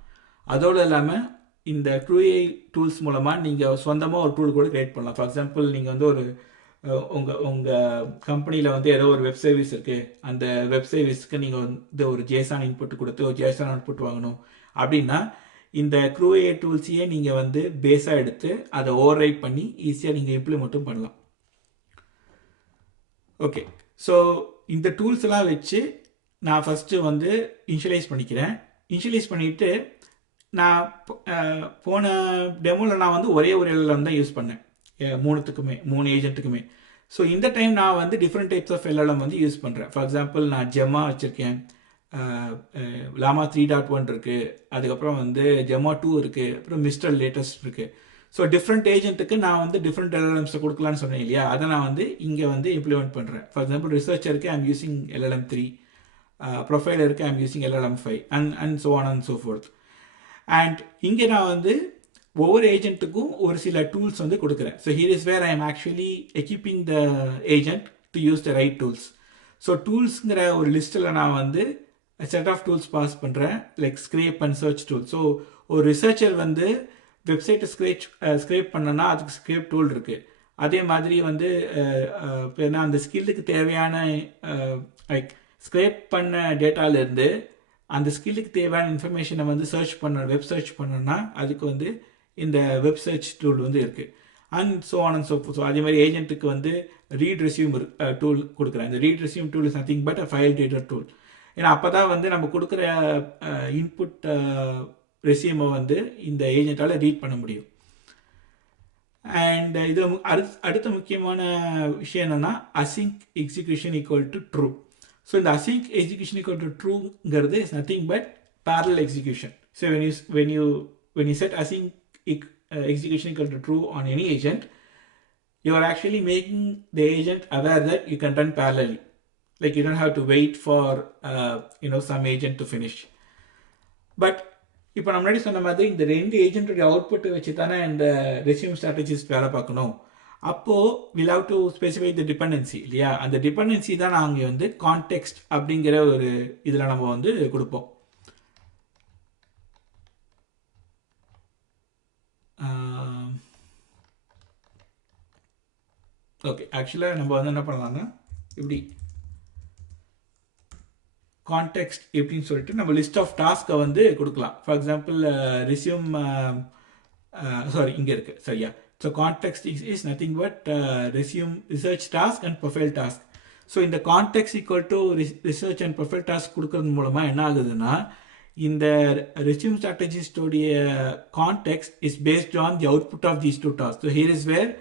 அதோடு இல்லாமல் இந்த CrewAI டூல்ஸ் மூலமாக நீங்கள் சொந்தமாக ஒரு டூல் கூட கிரியேட் பண்ணலாம். ஃபார் எக்ஸாம்பிள் நீங்கள் வந்து உங்கள் கம்பெனியில் வந்து ஏதோ ஒரு வெப் சர்வீஸ் இருக்குது, அந்த வெப் சர்வீஸ்க்கு நீங்கள் வந்து ஒரு ஜேசான் இன்புட் கொடுத்து ஒரு ஜேசான் அவுட்புட் வாங்கணும் அப்படின்னா இந்த CrewAI டூல்ஸையே நீங்கள் வந்து பேஸாக எடுத்து அதை ஓவர் ரைட் பண்ணி ஈஸியாக நீங்கள் இம்ப்ளிமெண்ட்டும் பண்ணலாம். ஓகே, ஸோ இந்த டூல்ஸ் எல்லாம் வச்சு நான் ஃபஸ்ட்டு வந்து இனிஷியலைஸ் பண்ணிக்கிறேன். இனிஷியலைஸ் பண்ணிவிட்டு நான் போன டெமோவில் நான் வந்து ஒரே ஒரு LLM தான் யூஸ் பண்ணேன் 3 ஏஜென்ட்டுக்குமே. ஸோ இந்த டைம் நான் வந்து டிஃப்ரெண்ட் டைப்ஸ் ஆஃப் LLM வந்து யூஸ் பண்ணுறேன். ஃபார் எக்ஸாம்பிள் நான் ஜெம்மா வச்சுருக்கேன், லாமா 3.1 இருக்குது, அதுக்கப்புறம் வந்து ஜெம்மா 2 இருக்குது, அப்புறம் மிஸ்டர் லேட்டஸ்ட் இருக்குது. ஸோ டிஃப்ரெண்ட் ஏஜென்ட்டுக்கு நான் வந்து டிஃப்ரெண்ட் LLMஸை கொடுக்கலான்னு சொன்னேன் இல்லையா, அதை நான் வந்து இங்கே வந்து இம்ப்ளிமெண்ட் பண்ணுறேன். ஃபார் எக்ஸாம்பிள் ரிசர்ச்சருக்கு ஐ எம் யூஸிங் LLM 3, ப்ரொஃபைலருக்கு I am using LLM 5 and so on and so forth. அண்ட் இங்கே நான் வந்து ஒவ்வொரு ஏஜென்ட்டுக்கும் ஒரு சில டூல்ஸ் வந்து கொடுக்குறேன். So here is where I am actually equipping the agent to use the right tools. So டூல்ஸுங்கிற ஒரு லிஸ்ட்டில் நான் வந்து செட் ஆஃப் டூல்ஸ் பாஸ் பண்ணுறேன், like scrape and search tool. So ஒரு ரிசர்ச்சர் வந்து வெப்சைட்டை ஸ்க்ரேப் பண்ணனா அதுக்கு ஸ்க்ரேப் டூல் இருக்குது. அதே மாதிரி வந்து என்ன அந்த ஸ்கில்லுக்கு தேவையான லைக் ஸ்க்ரேப் பண்ண டேட்டாலேருந்து அந்த ஸ்கில்லுக்கு தேவையான இன்ஃபர்மேஷனை வந்து வெப் சர்ச் பண்ணோன்னா அதுக்கு வந்து இந்த வெப் சர்ச் டூல் வந்து இருக்குது. And so on and so அதே மாதிரி ஏஜென்ட்டுக்கு வந்து ரீட் ரெஸ்யூம் டூல் கொடுக்குறேன். இந்த read resume tool is nothing but a file reader tool. ஏன்னா அப்போ தான் வந்து நம்ம கொடுக்குற இன்புட் ரெஸ்யூமை வந்து இந்த ஏஜென்ட்டால் ரீட் பண்ண முடியும். அண்ட் இது அடுத்த முக்கியமான விஷயம் என்னென்னா async execution equal to true. So இந்த அசிங்க் எக்ஸிக்யூஷன் ஈக்குவல் டு ட்ரூங்கிறது is nothing but parallel execution. So when you set async execution equal to true on any agent, you are actually making the agent aware that you can run parallelly. Like you don't have to wait for some agent to finish. But இப்போ நம்ம முன்னாடி சொன்ன மாதிரி இந்த ரெண்டு ஏஜென்ட்டுடைய அவுட்புட்டை வச்சு தானே இந்த ரெஸ்யூம் ஸ்ட்ராட்டஜிஸ்ட் வேலை பார்க்கணும். அப்போது will how to specify the dependency இல்லையா? அந்த டிபெண்டன்சி தான் நாங்கள் வந்து கான்டெக்ஸ்ட் அப்படிங்கிற ஒரு இதில் நம்ம வந்து கொடுப்போம். ஓகே, ஆக்சுவலாக நம்ம வந்து என்ன பண்ணலாம்னா இப்படி கான்டெக்ஸ்ட் எப்படின்னு சொல்லிட்டு நம்ம லிஸ்ட் ஆஃப் டாஸ்க்கை வந்து கொடுக்கலாம். ஃபார் எக்ஸாம்பிள் ரெஸ்யூம் இங்கே இருக்குது சரியா? So context is nothing but resume research task and profile task. So இந்த context equal to research and profile task கொடுக்கறது மூலமாக என்ன ஆகுதுன்னா இந்த ரெஸ்யூம் ஸ்ட்ராட்டஜிஸ்டோடைய context is based on the output of these two task. So here is where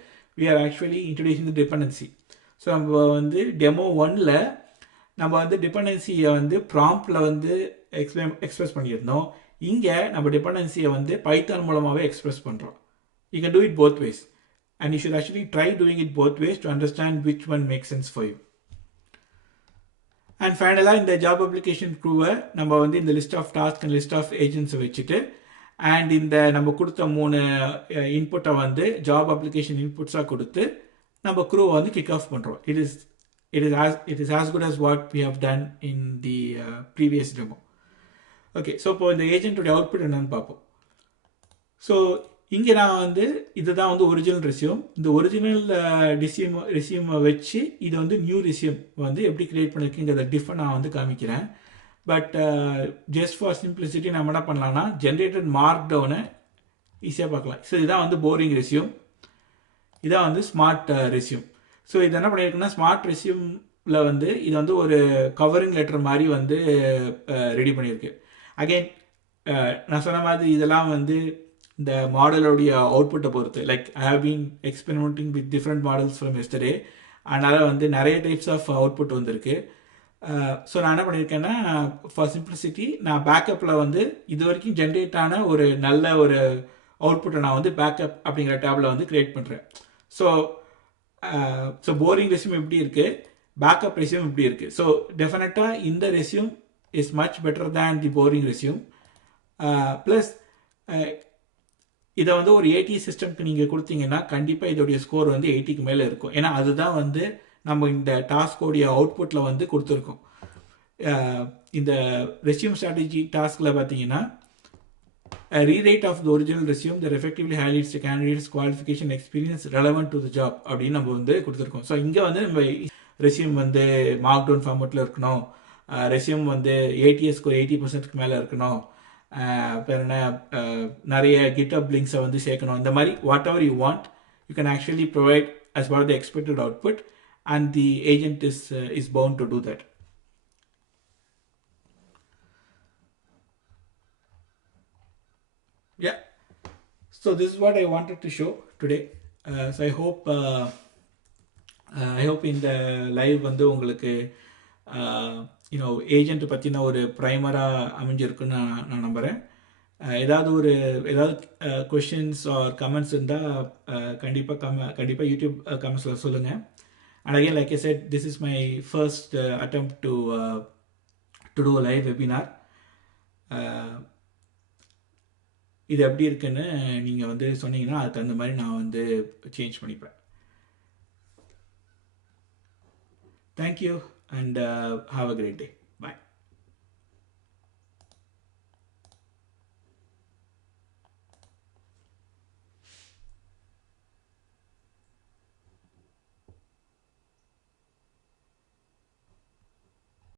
we are actually introducing the dependency. So நம்ம வந்து demo 1ல் நம்ம வந்து டிபெண்டன்சியை வந்து ப்ராம்ப்டில் வந்து எக்ஸ்பிரஸ் பண்ணியிருந்தோம். இங்கே நம்ம டிபெண்டன்சியை வந்து பைத்தான் மூலமாகவே எக்ஸ்பிரஸ் பண்ணுறோம். You can do it both ways and you should actually try doing it both ways to understand which one make sense for you. And ஃபைனலாக இந்த ஜாப் அப்ளிகேஷன் க்ரூவை நம்ம வந்து இந்த list of task and list of ஏஜென்ட்ஸை வச்சுட்டு and இந்த நம்ம கொடுத்த 3 இன்புட்டை வந்து ஜாப் அப்ளிகேஷன் இன்புட்ஸாக கொடுத்து நம்ம க்ரூவை வந்து கிக் ஆஃப் பண்ணுறோம். It is as good as what we have done in the previous demo. Okay, so இப்போ இந்த ஏஜென்ட்டுடைய அவுட்புட் என்னன்னு பார்ப்போம். ஸோ இங்கே நான் வந்து இதுதான் வந்து ஒரிஜினல் ரெஸ்யூம். இந்த ஒரிஜினல் ரெஸ்யூமை வச்சு இது வந்து நியூ ரெஸ்யூம் வந்து எப்படி கிரியேட் பண்ணியிருக்கீங்கிறத டிஃபை நான் வந்து காமிக்கிறேன். பட் ஜஸ்ட் ஃபார் சிம்பிளிசிட்டி நம்ம என்ன பண்ணலாம்னா ஜென்ரேட்டட் மார்க் டவுனை ஈஸியாக பார்க்கலாம். ஸோ இதுதான் வந்து போரிங் ரெஸ்யூம், இதான் வந்து ஸ்மார்ட் ரெஸ்யூம். ஸோ இது என்ன பண்ணியிருக்குன்னா ஸ்மார்ட் ரெஸ்யூமில் வந்து இது வந்து ஒரு கவரிங் லெட்டர் மாதிரி வந்து ரெடி பண்ணியிருக்கு. அகெயின் நான் சொன்ன மாதிரி இதெல்லாம் வந்து இந்த மாடலோடைய அவுட்புட்டை பொறுத்து. Like I have been experimenting with different models from yesterday. அதனால் வந்து நிறைய டைப்ஸ் ஆஃப் அவுட்புட் வந்திருக்கு. ஸோ நான் என்ன பண்ணியிருக்கேன்னா ஃபார் சிம்பிளிசிட்டி நான் பேக்கப்பில் வந்து இது வரைக்கும் ஜென்ரேட் ஆன ஒரு நல்ல ஒரு அவுட்புட்டை நான் வந்து பேக்கப் அப்படிங்கிற டேபில் வந்து க்ரியேட் பண்ணுறேன். ஸோ போரிங் ரெஸ்யூம் எப்படி இருக்குது, பேக்கப் ரெஸ்யூம் எப்படி இருக்குது. ஸோ டெஃபினட்டாக இந்த resume is much better than the boring resume. Plus இதை வந்து ஒரு 80 சிஸ்டம்க்கு நீங்கள் கொடுத்தீங்கன்னா கண்டிப்பாக இதோடைய ஸ்கோர் வந்து 80க்கு மேலே இருக்கும். ஏன்னா அதுதான் வந்து நம்ம இந்த டாஸ்கோடைய அவுட்புட்டில் வந்து கொடுத்துருக்கோம். இந்த ரெஸ்யூம் ஸ்ட்ராட்டஜி டாஸ்கில் பார்த்தீங்கன்னா rewrite of the original resume that effectively highlights the candidate's qualification experience relevant to the job அப்படின்னு நம்ம வந்து கொடுத்துருக்கோம். ஸோ இங்கே வந்து நம்ம ரெஸ்யூம் வந்து மார்க் டவுன் ஃபார்மேட்டில் இருக்கணும், ரெஸ்யூம் வந்து ஏடிஎஸ்க்கு ஒரு 80% மேலே இருக்கணும், அப்புறம் என்ன நிறைய கிட்டப் லிங்க்ஸை வந்து சேர்க்கணும். இந்த மாதிரி what ever you want you can actually provide as part of the expected output, and the agent is bound to do that. Yeah, so this is what I wanted to show today. So I hope in the live வந்து உங்களுக்கு agent பற்றின ஒரு ப்ரைமராக அமைஞ்சிருக்குன்னு நான் நம்புகிறேன். ஏதாவது questions R comments இருந்தால் கண்டிப்பாக YouTube கமெண்ட்ஸில் சொல்லுங்கள். And again, like I said, this is my first attempt to do a live webinar. இது எப்படி இருக்குன்னு நீங்கள் வந்து சொன்னீங்கன்னா அதுக்கு தகுந்த மாதிரி நான் வந்து சேஞ்ச் பண்ணிப்பேன். Thank you and have a great day.